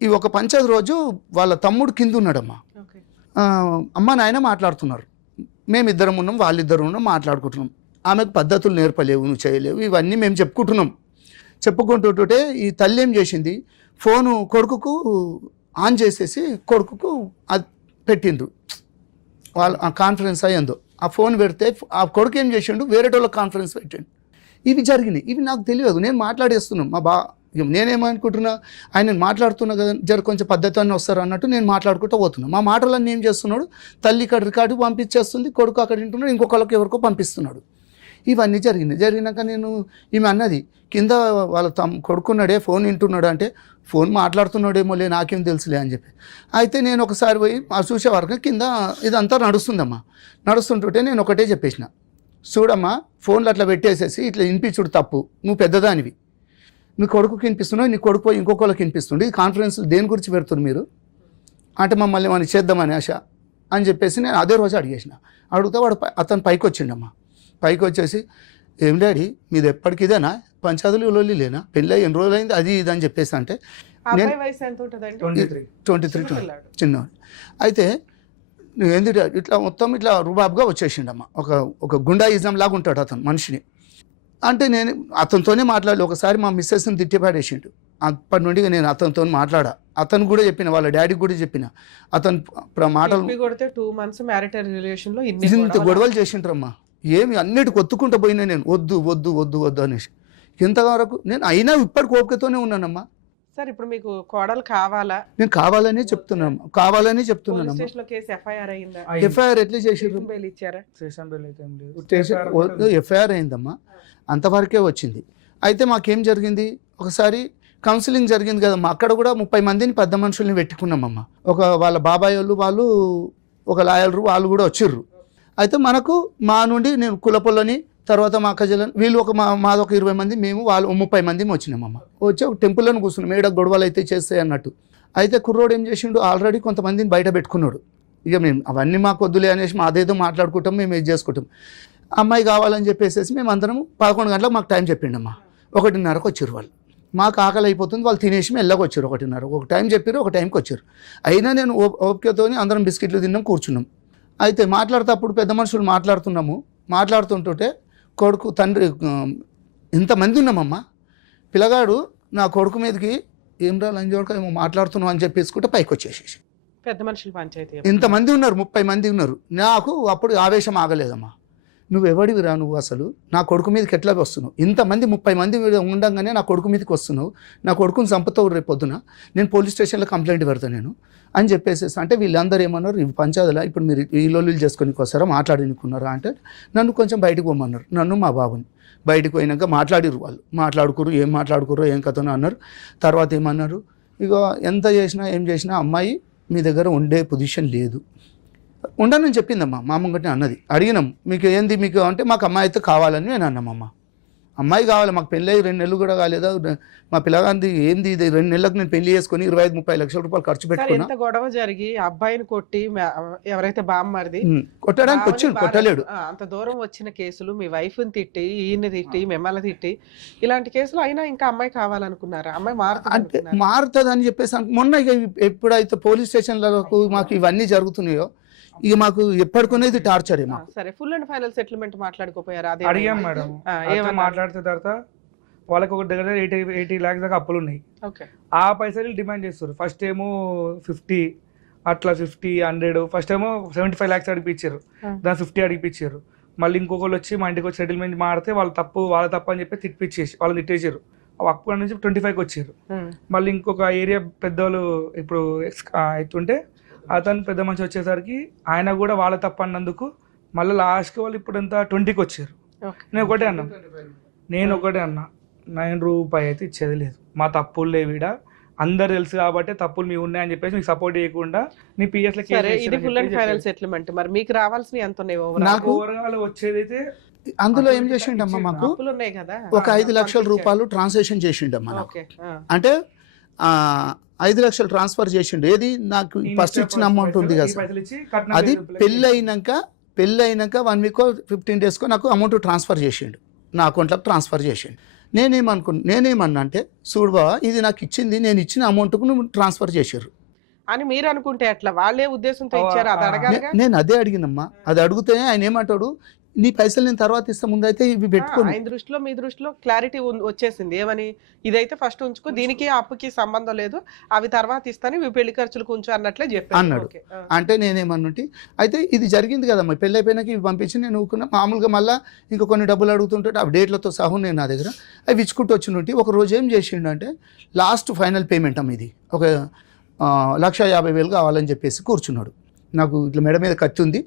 ఈ ఒక పంచాయతీ రోజు వాళ్ళ తమ్ముడు కింద ఉన్నాడమ్మా, అమ్మ నాయన మాట్లాడుతున్నారు, మేమిద్దరం ఉన్నాం, వాళ్ళిద్దరు ఉన్నాం, మాట్లాడుకుంటున్నాం. ఆమెకు పద్ధతులు నేర్పలేవు, నువ్వు చేయలేవు, ఇవన్నీ మేము చెప్పుకుంటుంటే ఈ తల్లి ఏం చేసింది, ఫోను కొడుకుకు ఆన్ చేసేసి కొడుకుకు అది పెట్టిండ్రు, వాళ్ళు ఆ కాన్ఫరెన్స్ అయ్యిందో ఆ ఫోన్ పెడితే ఆ కొడుకు ఏం చేసిండు, వేరే వాళ్ళకి కాన్ఫరెన్స్ పెట్టిండు. ఇవి జరిగినాయి, ఇవి నాకు తెలియదు, నేను మాట్లాడేస్తున్నాను నేనేమనుకుంటున్నా, ఆయన మాట్లాడుతున్నా కదా జర కొంచెం పద్ధతి అన్నీ వస్తారు అన్నట్టు నేను మాట్లాడుకుంటూ పోతున్నా. మా మాటలన్నీ ఏం చేస్తున్నాడు, తల్లి ఇక్కడ రికార్డు పంపించేస్తుంది, కొడుకు అక్కడ వింటున్నాడు, ఇంకొకరికి ఎవరికో పంపిస్తున్నాడు. ఇవన్నీ జరిగినాక నేను ఈమె అన్నది, కింద వాళ్ళ కొడుకున్నాడే ఫోన్ వింటున్నాడు అంటే, ఫోన్ మాట్లాడుతున్నాడేమోలే నాకేం తెలుసులే అని చెప్పి. అయితే నేను ఒకసారి పోయి చూసే వరకు కింద ఇదంతా నడుస్తుందమ్మా. నడుస్తుంటుంటే నేను ఒకటే చెప్పేసిన, చూడమ్మా ఫోన్లు అట్లా పెట్టేసేసి ఇట్లా వినిపించుడు తప్పు, నువ్వు పెద్దదానివి, నీ కొడుకుకి వినిపిస్తున్నావు, నీ కొడుకు పోయి ఇంకొకరికి వినిపిస్తుండే, ఈ కాన్ఫరెన్స్ దేని గురించి పెడుతుంది మీరు అంటే మమ్మల్ని మనం చేద్దామని ఆశ అని చెప్పేసి నేను అదే రోజు అడిగితే అతను పైకి వచ్చిండమ్మా. పైకి వచ్చేసి, ఏం డాడీ మీది ఎప్పటికి ఇదేనా, పంచాయతీలు లొల్లి లేనా, పెళ్ళి ఎన్ని రోజులు అయింది అది ఇది అని చెప్పేసి అంటే, నేను 23 చిన్నవాడు. అయితే ఏంది ఇట్లా మొత్తం ఇట్లా రుబాబ్గా వచ్చేసిండమ్మా, ఒక గుండాయిజం లాగా ఉంటాడు అతను మనిషిని. అంటే నేను అతనితోనే మాట్లాడలే. ఒకసారి మా మిస్సెస్ని తిట్టిపాడేసిండు. అప్పటి నుండి నేను అతనితో మాట్లాడా. అతను కూడా చెప్పిన, వాళ్ళ డాడీకి కూడా చెప్పిన. అతను మాటలు కొడితే 2 months మ్యారిటల్ రిలేషన్ లో ఇంత గొడవలు చేసిండ్రమ్మా. ఏమి అన్నిటి కొత్తుకుంటూ పోయినా నేను వద్దు వద్దు వద్దు వద్దు అనేసి. ఇంతవరకు నేను అయినా ఇప్పటి కోపికతోనే ఉన్నానమ్మా. సార్ ఇప్పుడు మీకు కోడలు కావాలా? నేను కావాలనే చెప్తున్నాను, కావాలని చెప్తున్నాను. స్టేషన్ లో కేసు ఎఫ్ఐఆర్ అయిందా? ఎఫ్ఐఆర్ ఎట్లా చేసిర్రు? బెయిల్ ఇచ్చారా? స్టేషన్ బెయిల్ అయితే ఏం లేదు. ఎఫ్ఐఆర్ అయిందమ్మా, అంతవరకే వచ్చింది. అయితే మాకేం జరిగింది, ఒకసారి కౌన్సిలింగ్ జరిగింది కదమ్మా, అక్కడ కూడా 30 మందిని పెద్ద మనుషుల్ని పెట్టుకున్నామమ్మా. ఒక వాళ్ళ బాబాయ్ వాళ్ళు ఒక లాయర్లు వాళ్ళు కూడా వచ్చిర్రు. అయితే మనకు మా నుండి నేను కులపొల్లని, తర్వాత మా అక్కజలని, వీళ్ళు మాదొక 20 మంది, మేము వాళ్ళు 30 మంది వచ్చినామమ్మ. వచ్చి ఒక టెంపుల్లోని కూర్చున్నాం, ఏడ గొడవలు అయితే చేస్తాయి అన్నట్టు. అయితే కుర్రోడు ఏం చేసిండు, ఆల్రెడీ కొంతమందిని బయట పెట్టుకున్నాడు. ఇక మేము అవన్నీ మాకు వద్దులే అనేసి అదేదో మాట్లాడుకుంటాం, మేము ఇది చేసుకుంటాం. అమ్మాయి కావాలని చెప్పేసి మేము అందరం 11 గంటలకు మాకు టైం చెప్పిండమ్మా. 1:30కు వచ్చారు వాళ్ళు. మాకు ఆకలి అయిపోతుంది, వాళ్ళు తినేసి మెల్లగా వచ్చారు. 1:30 ఒక టైం చెప్పారు, ఒక టైంకి వచ్చారు. అయినా నేను ఓపికతో అందరం బిస్కెట్లు తిన్నాం, కూర్చున్నాం. అయితే మాట్లాడుతప్పుడు పెద్ద మనుషులు మాట్లాడుతుంటుంటే కొడుకు తండ్రి ఇంతమంది ఉన్నామమ్మా. పిల్లగాడు నా కొడుకు మీదకి ఏం రా లంజోడక ఏమో మాట్లాడుతున్నావు అని చెప్పేసుకుంటే పైకి వచ్చేసేసి. పెద్ద మనుషులు పంచాయతీ ఇంతమంది ఉన్నారు, 30 మంది ఉన్నారు. నాకు అప్పుడు ఆవేశం ఆగలేదమ్మా. నువ్వెవడివిరా నువ్వు, అసలు నా కొడుకు మీదకి ఎట్లా వస్తున్నావు? ఇంతమంది 30 మంది ఉండగానే నా కొడుకు మీదకి వస్తున్నావు, నా కొడుకుని చంపుతావు రేపు పొద్దున, నేను పోలీస్ స్టేషన్లో కంప్లైంట్ పెడతాను నేను అని చెప్పేసి. అంటే వీళ్ళందరూ ఏమన్నారు, ఇవి పంచాయతీలా ఇప్పుడు మీరు ఈ లొల్లులు చేసుకొని వస్తారా, మాట్లాడినుకున్నారా అంటే నన్ను కొంచెం బయటకు పోమన్నారు. నన్ను మా బాబుని బయటకు పోయినాక మాట్లాడిరు. వాళ్ళు ఏం మాట్లాడుకుర్రో ఏం కథనో అన్నారు. తర్వాత ఏమన్నారు, ఇక ఎంత చేసినా ఏం చేసినా అమ్మాయి మీ దగ్గర ఉండే పొజిషన్ లేదు, ఉండనని చెప్పిందమ్మా. మా ముంగటే అన్నది. అడిగినాం, మీకు ఏంది మీకు అంటే, మాకు అమ్మాయి అయితే కావాలని నేను అన్నామమ్మా. అమ్మాయి కావాలి, మాకు పెళ్ళి 2 నెలలు కూడా కాలేదా, మా పిల్లగాంది ఏంది ఇది 2 నెలలకు నేను పెళ్లి చేసుకుని 25-30 లక్షల రూపాయలు ఖర్చు పెట్టుకున్నా. ఎంత గొడవ జరిగి అబ్బాయిని కొట్టి ఎవరైతే బామ్మరిది కొట్టడానికి వచ్చాడు, కొట్టలేడు. అంత దూరం వచ్చిన కేసులు, మీ వైఫ్ ని తిట్టి, ఈయన్ని తిట్టి, మిమ్మల్ని తిట్టి, ఇలాంటి కేసులు అయినా ఇంకా అమ్మాయి కావాలనుకున్నారా? అమ్మాయి అంటే మారుతుంది అని చెప్పేసి మొన్న ఎప్పుడైతే పోలీస్ స్టేషన్లకు మాకు ఇవన్నీ జరుగుతున్నాయో, ఇక మాకు ఎప్పటికునేది టార్చర్ ఏమో. సరే, ఫుల్ అండ్ ఫైనల్ సెటిల్మెంట్ మాట్లాడుకోపోయారు? అడిగాం మేడం. మాట్లాడితే తర్వాత వాళ్ళకి ఒక దగ్గర 80 lakhs దాకా అప్పులు ఉన్నాయి. ఆ పైసలు డిమాండ్ చేస్తారు. ఫస్ట్ ఏమో 50, అట్లా 50, 100, ఫస్ట్ ఏమో 75 lakhs అడిపించారు, దాని 50 అడిపించారు. మళ్ళీ ఇంకొకళ్ళు వచ్చి మా ఇంటికి వచ్చి సెటిల్మెంట్ మాడితే వాళ్ళ తప్పు అని చెప్పి వాళ్ళని తిట్టేసారు. అక్కడ నుంచి 25కి వచ్చారు. మళ్ళీ ఇంకొక ఏరియా పెద్దవాళ్ళు ఇప్పుడు అవుతుంటే అతను పెద్ద మనిషి వచ్చేసరికి ఆయన కూడా వాళ్ళ తప్పు అన్నందుకు మళ్ళీ లాస్ట్కి వాళ్ళు ఇప్పుడు ఎంత 20కి వచ్చారు. నేను ఒకటే అన్నా 9 రూపాయి అయితే ఇచ్చేది లేదు, మా తప్పులు లేవిడ, అందరు తెలుసు కాబట్టి తప్పులు మీ ఉన్నాయని చెప్పేసి మీకు సపోర్ట్ చేయకుండా నీ పిఎస్ ఇది ఫుల్ అండ్ ఫైనల్ సెటిల్మెంట్. మరి మీకు రావాల్సిన ఎంత ఉన్నాయి? నాకు ఓవరాల్ వచ్చేదైతే అందులో ఏం చేసిండమ్మా, మాకు ఒక 5 లక్షల రూపాయలు ట్రాన్సాక్షన్ చేసిండమ్మా. అంటే 5 లక్షలు ట్రాన్స్ఫర్ చేసిండు. ఏది నాకు ఫస్ట్ ఇచ్చిన అమౌంట్ ఉంది కదా, అది పెళ్ళి అయినాక 1 week 15 days నాకు అమౌంట్ ట్రాన్స్ఫర్ చేసిండు, నా అకౌంట్లోకి ట్రాన్స్ఫర్ చేసిండు. నేనేమన్నా అంటే, చూడు బావా, ఇది నాకు ఇచ్చింది, నేను ఇచ్చిన అమౌంట్కు నువ్వు ట్రాన్స్ఫర్ చేసారు అని మీరు అనుకుంటే అట్లా వాళ్ళే ఉద్దేశంతో ఇచ్చారు? అది అడగాలి. నేను అదే అడిగినమ్మా. అది అడిగితే ఆయన ఏమంటాడు, నీ పైసలు నేను తర్వాత ఇస్తా, ముందైతే ఇవి పెట్టుకోను. ఆయన దృష్టిలో మీ దృష్టిలో క్లారిటీ వచ్చేసింది ఏమని, ఇదైతే ఫస్ట్ ఉంచుకో, దీనికి అప్పుకి సంబంధం లేదు, అవి తర్వాత ఇస్తాను, ఇవి పెళ్లి ఖర్చులు కొంచెం అన్నట్లే చెప్పాను అన్నాడు. అంటే నేనేమన్నుంటి, అయితే ఇది జరిగింది కదమ్మా, పెళ్ళి అయిపోయినాక ఇవి పంపించి నేను ఊరుకున్నా. మామూలుగా మళ్ళీ ఇంకా కొన్ని డబ్బులు అడుగుతుంటే ఆ డేట్లతో సహా నేను నా దగ్గర అవి ఇచ్చుకుంటూ వచ్చినట్టు. ఒక రోజు ఏం చేసిండు అంటే, లాస్ట్ ఫైనల్ పేమెంట్ అమ్మ ఇది ఒక 1,50,000 కావాలని చెప్పేసి కూర్చున్నాడు. నాకు ఇట్లా మెడ మీద కత్తి ఉంది,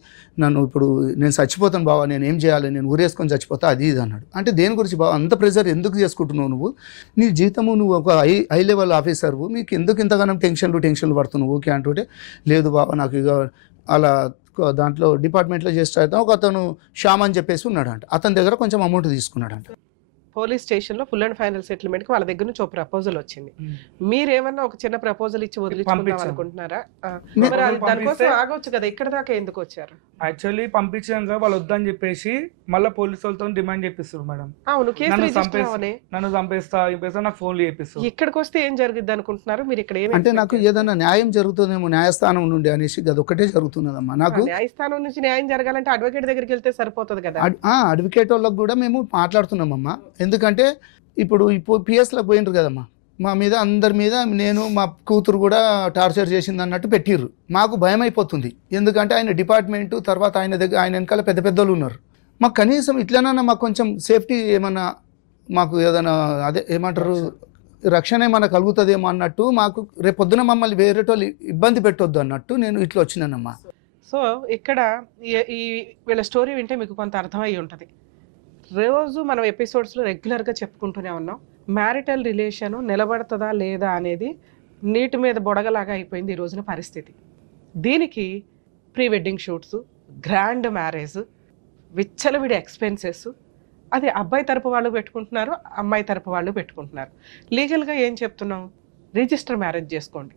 ఇప్పుడు నేను చచ్చిపోతాను బావా, నేను ఏం చేయాలి, నేను ఊరేసుకొని చచ్చిపోతా, అది ఇది అన్నాడు. అంటే దేని గురించి బావా అంత ప్రెజర్ ఎందుకు చేసుకుంటున్నావు నువ్వు, నీ జీతము నువ్వు ఒక హై లెవెల్ ఆఫీసర్వు, మీకు ఎందుకు ఇంతగానం టెన్షన్లు పడుతున్నావు ఓకే అంటుంటే, లేదు బావా నాకు ఇక అలా దాంట్లో డిపార్ట్మెంట్లో చేస్తే ఒక అతను శ్యామ్ అని చెప్పేసి ఉన్నాడంట, అతని దగ్గర కొంచెం అమౌంట్ తీసుకున్నాడంట. పోలీస్ స్టేషన్ లో ఫుల్ అండ్ ఫైనల్ సెటిల్మెంట్ కి వాళ్ళ దగ్గర నుంచి ఒక ప్రపోజల్ వచ్చింది. మీరేమన్నా ఒక చిన్న ప్రపోజల్ ఇచ్చి వదిలించుకుందాం అనుకుంటున్నారా? దానికోసం ఆగొచ్చు కదా, ఇక్కడ దాకా ఎందుకు వచ్చారు? యాక్చువల్లీ పంపించాక వాళ్ళు వద్దని చెప్పేసి మళ్ళీ పోలీసు వాళ్ళతో డిమాండ్ చేపిస్తారు మేడం. అవును, కేసు నన్ను రిజిస్టర్ అవనే. నన్ను చంపేస్తా నాకు ఫోన్లు చేపిస్తారు. ఇక్కడికి వస్తే ఏం జరిగిద్ది అనుకుంటున్నారు మీరు? ఇక్కడ ఏమి అంటే నాకు ఏదైనా న్యాయం జరుగుతుందేమో న్యాయస్థానం నుండి అనేసి అది ఒకటే జరుగుతున్నదమ్మా. నాకు న్యాయస్థానం నుంచి న్యాయం జరగాలంటే అడ్వకేట్ దగ్గరికి వెళ్తే సరిపోతుంది కదా. అడ్వకేట్ వాళ్ళకి కూడా మేము మాట్లాడుతున్నామమ్మా. ఎందుకంటే ఇప్పుడు పిఎస్లకు పోయినరు కదమ్మా, మా మీద అందరి మీద నేను మా కూతురు కూడా టార్చర్ చేసింది అన్నట్టు పెట్టిర్రు. మాకు భయం అయిపోతుంది, ఎందుకంటే ఆయన డిపార్ట్మెంటు తర్వాత ఆయన వెనకాల పెద్ద పెద్దోళ్ళు ఉన్నారు. మాకు కనీసం ఇట్లనన్నా మాకు కొంచెం సేఫ్టీ ఏమన్నా, మాకు ఏదైనా అదే ఏమంటారు రక్షణ ఏమన్నా కలుగుతుందేమో అన్నట్టు, మాకు రేపొద్దున మమ్మల్ని వేరేటోళ్ళు ఇబ్బంది పెట్టొద్దు అన్నట్టు నేను ఇట్లా వచ్చినానమ్మా. సో ఇక్కడ ఈ వీళ్ళ స్టోరీ వింటే మీకు కొంత అర్థమై ఉంటుంది. రోజు మనం ఎపిసోడ్స్లో రెగ్యులర్గా చెప్పుకుంటూనే ఉన్నాం, మ్యారిటల్ రిలేషన్ నిలబడుతుందా లేదా అనేది నీటి మీద బొడగలాగా అయిపోయింది ఈ రోజున పరిస్థితి. దీనికి pre wedding shoots, grand marriage, విచ్చలవిడి ఎక్స్పెన్సెస్, అది అబ్బాయి తరపు వాళ్ళు పెట్టుకుంటున్నారు, అమ్మాయి తరపు వాళ్ళు పెట్టుకుంటున్నారు. లీగల్గా ఏం చెప్తున్నాం? రిజిస్టర్ మ్యారేజ్ చేసుకోండి,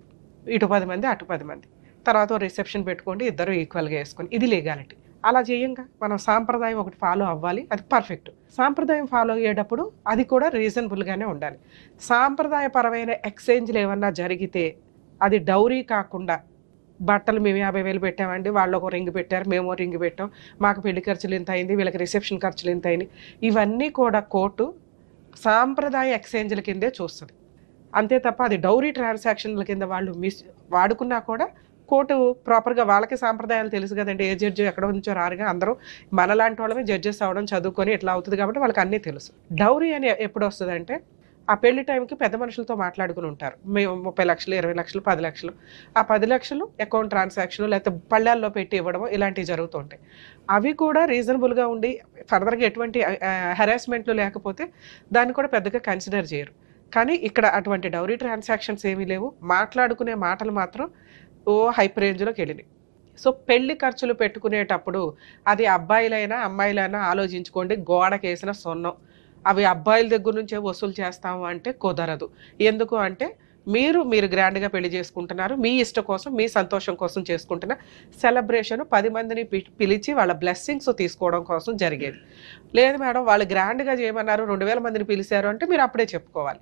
ఇటు 10 మంది అటు 10 మంది, తర్వాత రిసెప్షన్ పెట్టుకోండి, ఇద్దరు ఈక్వల్గా వేసుకోండి, ఇది లీగాలిటీ. అలా చేయంగా మనం సాంప్రదాయం ఒకటి ఫాలో అవ్వాలి, అది పర్ఫెక్ట్. సాంప్రదాయం ఫాలో అయ్యేటప్పుడు అది కూడా రీజనబుల్గానే ఉండాలి. సాంప్రదాయపరమైన ఎక్స్చేంజ్లు ఏమన్నా జరిగితే అది డౌరీ కాకుండా, బట్టలు మేము 50,000 పెట్టామండి, వాళ్ళు ఒక రింగ్ పెట్టారు, మేము రింగ్ పెట్టాం, మాకు పెళ్లి ఖర్చులు ఇంత అయింది, వీళ్ళకి రిసెప్షన్ ఖర్చులు ఇంత అయినాయి, ఇవన్నీ కూడా కోర్టు సాంప్రదాయ ఎక్స్చేంజ్ల కిందే చూస్తుంది. అంతే తప్ప అది డౌరీ ట్రాన్సాక్షన్ల కింద వాళ్ళు వాడుకున్నా కూడా కోర్టు ప్రాపర్గా, వాళ్ళకి సాంప్రదాయాలు తెలుసు కదండి, ఏ జడ్జి ఎక్కడ నుంచో రారుగా, అందరూ మనలాంటి వాళ్ళమే జడ్జెస్ అవ్వడం చదువుకొని ఇట్లా అవుతుంది కాబట్టి వాళ్ళకి అన్నీ తెలుసు. డౌరీ అని ఎప్పుడు వస్తుంది అంటే ఆ పెళ్లి టైంకి పెద్ద మనుషులతో మాట్లాడుకుని ఉంటారు, మేము 30 లక్షలు 20 లక్షలు 10 లక్షలు, ఆ 10 లక్షలు అకౌంట్ ట్రాన్సాక్షన్ లేకపోతే పళ్ళాల్లో పెట్టి ఇవ్వడం ఇలాంటివి జరుగుతుంటాయి. అవి కూడా రీజనబుల్గా ఉండి ఫర్దర్గా ఎటువంటి హెరాస్మెంట్లు లేకపోతే దాన్ని కూడా పెద్దగా కన్సిడర్ చేయరు. కానీ ఇక్కడ అటువంటి డౌరీ ట్రాన్సాక్షన్స్ ఏమీ లేవు. మాట్లాడుకునే మాటలు మాత్రం హైప్ రేంజ్లోకి వెళ్ళినాయి. సో పెళ్లి ఖర్చులు పెట్టుకునేటప్పుడు అది అబ్బాయిలైనా అమ్మాయిలైనా ఆలోచించుకోండి, గోడకేసిన సొన్నం. అవి అబ్బాయిల దగ్గర నుంచే వసూలు చేస్తాము అంటే కుదరదు. ఎందుకు అంటే మీరు గ్రాండ్గా పెళ్లి చేసుకుంటున్నారు, మీ ఇష్టం కోసం, మీ సంతోషం కోసం చేసుకుంటున్న సెలబ్రేషన్ 10 మందిని పిలిచి వాళ్ళ బ్లెస్సింగ్స్ తీసుకోవడం కోసం జరిగేది. లేదు మేడం వాళ్ళు గ్రాండ్గా చేయమన్నారు, 2000 మందిని పిలిచారు అంటే మీరు అప్పుడే చెప్పుకోవాలి.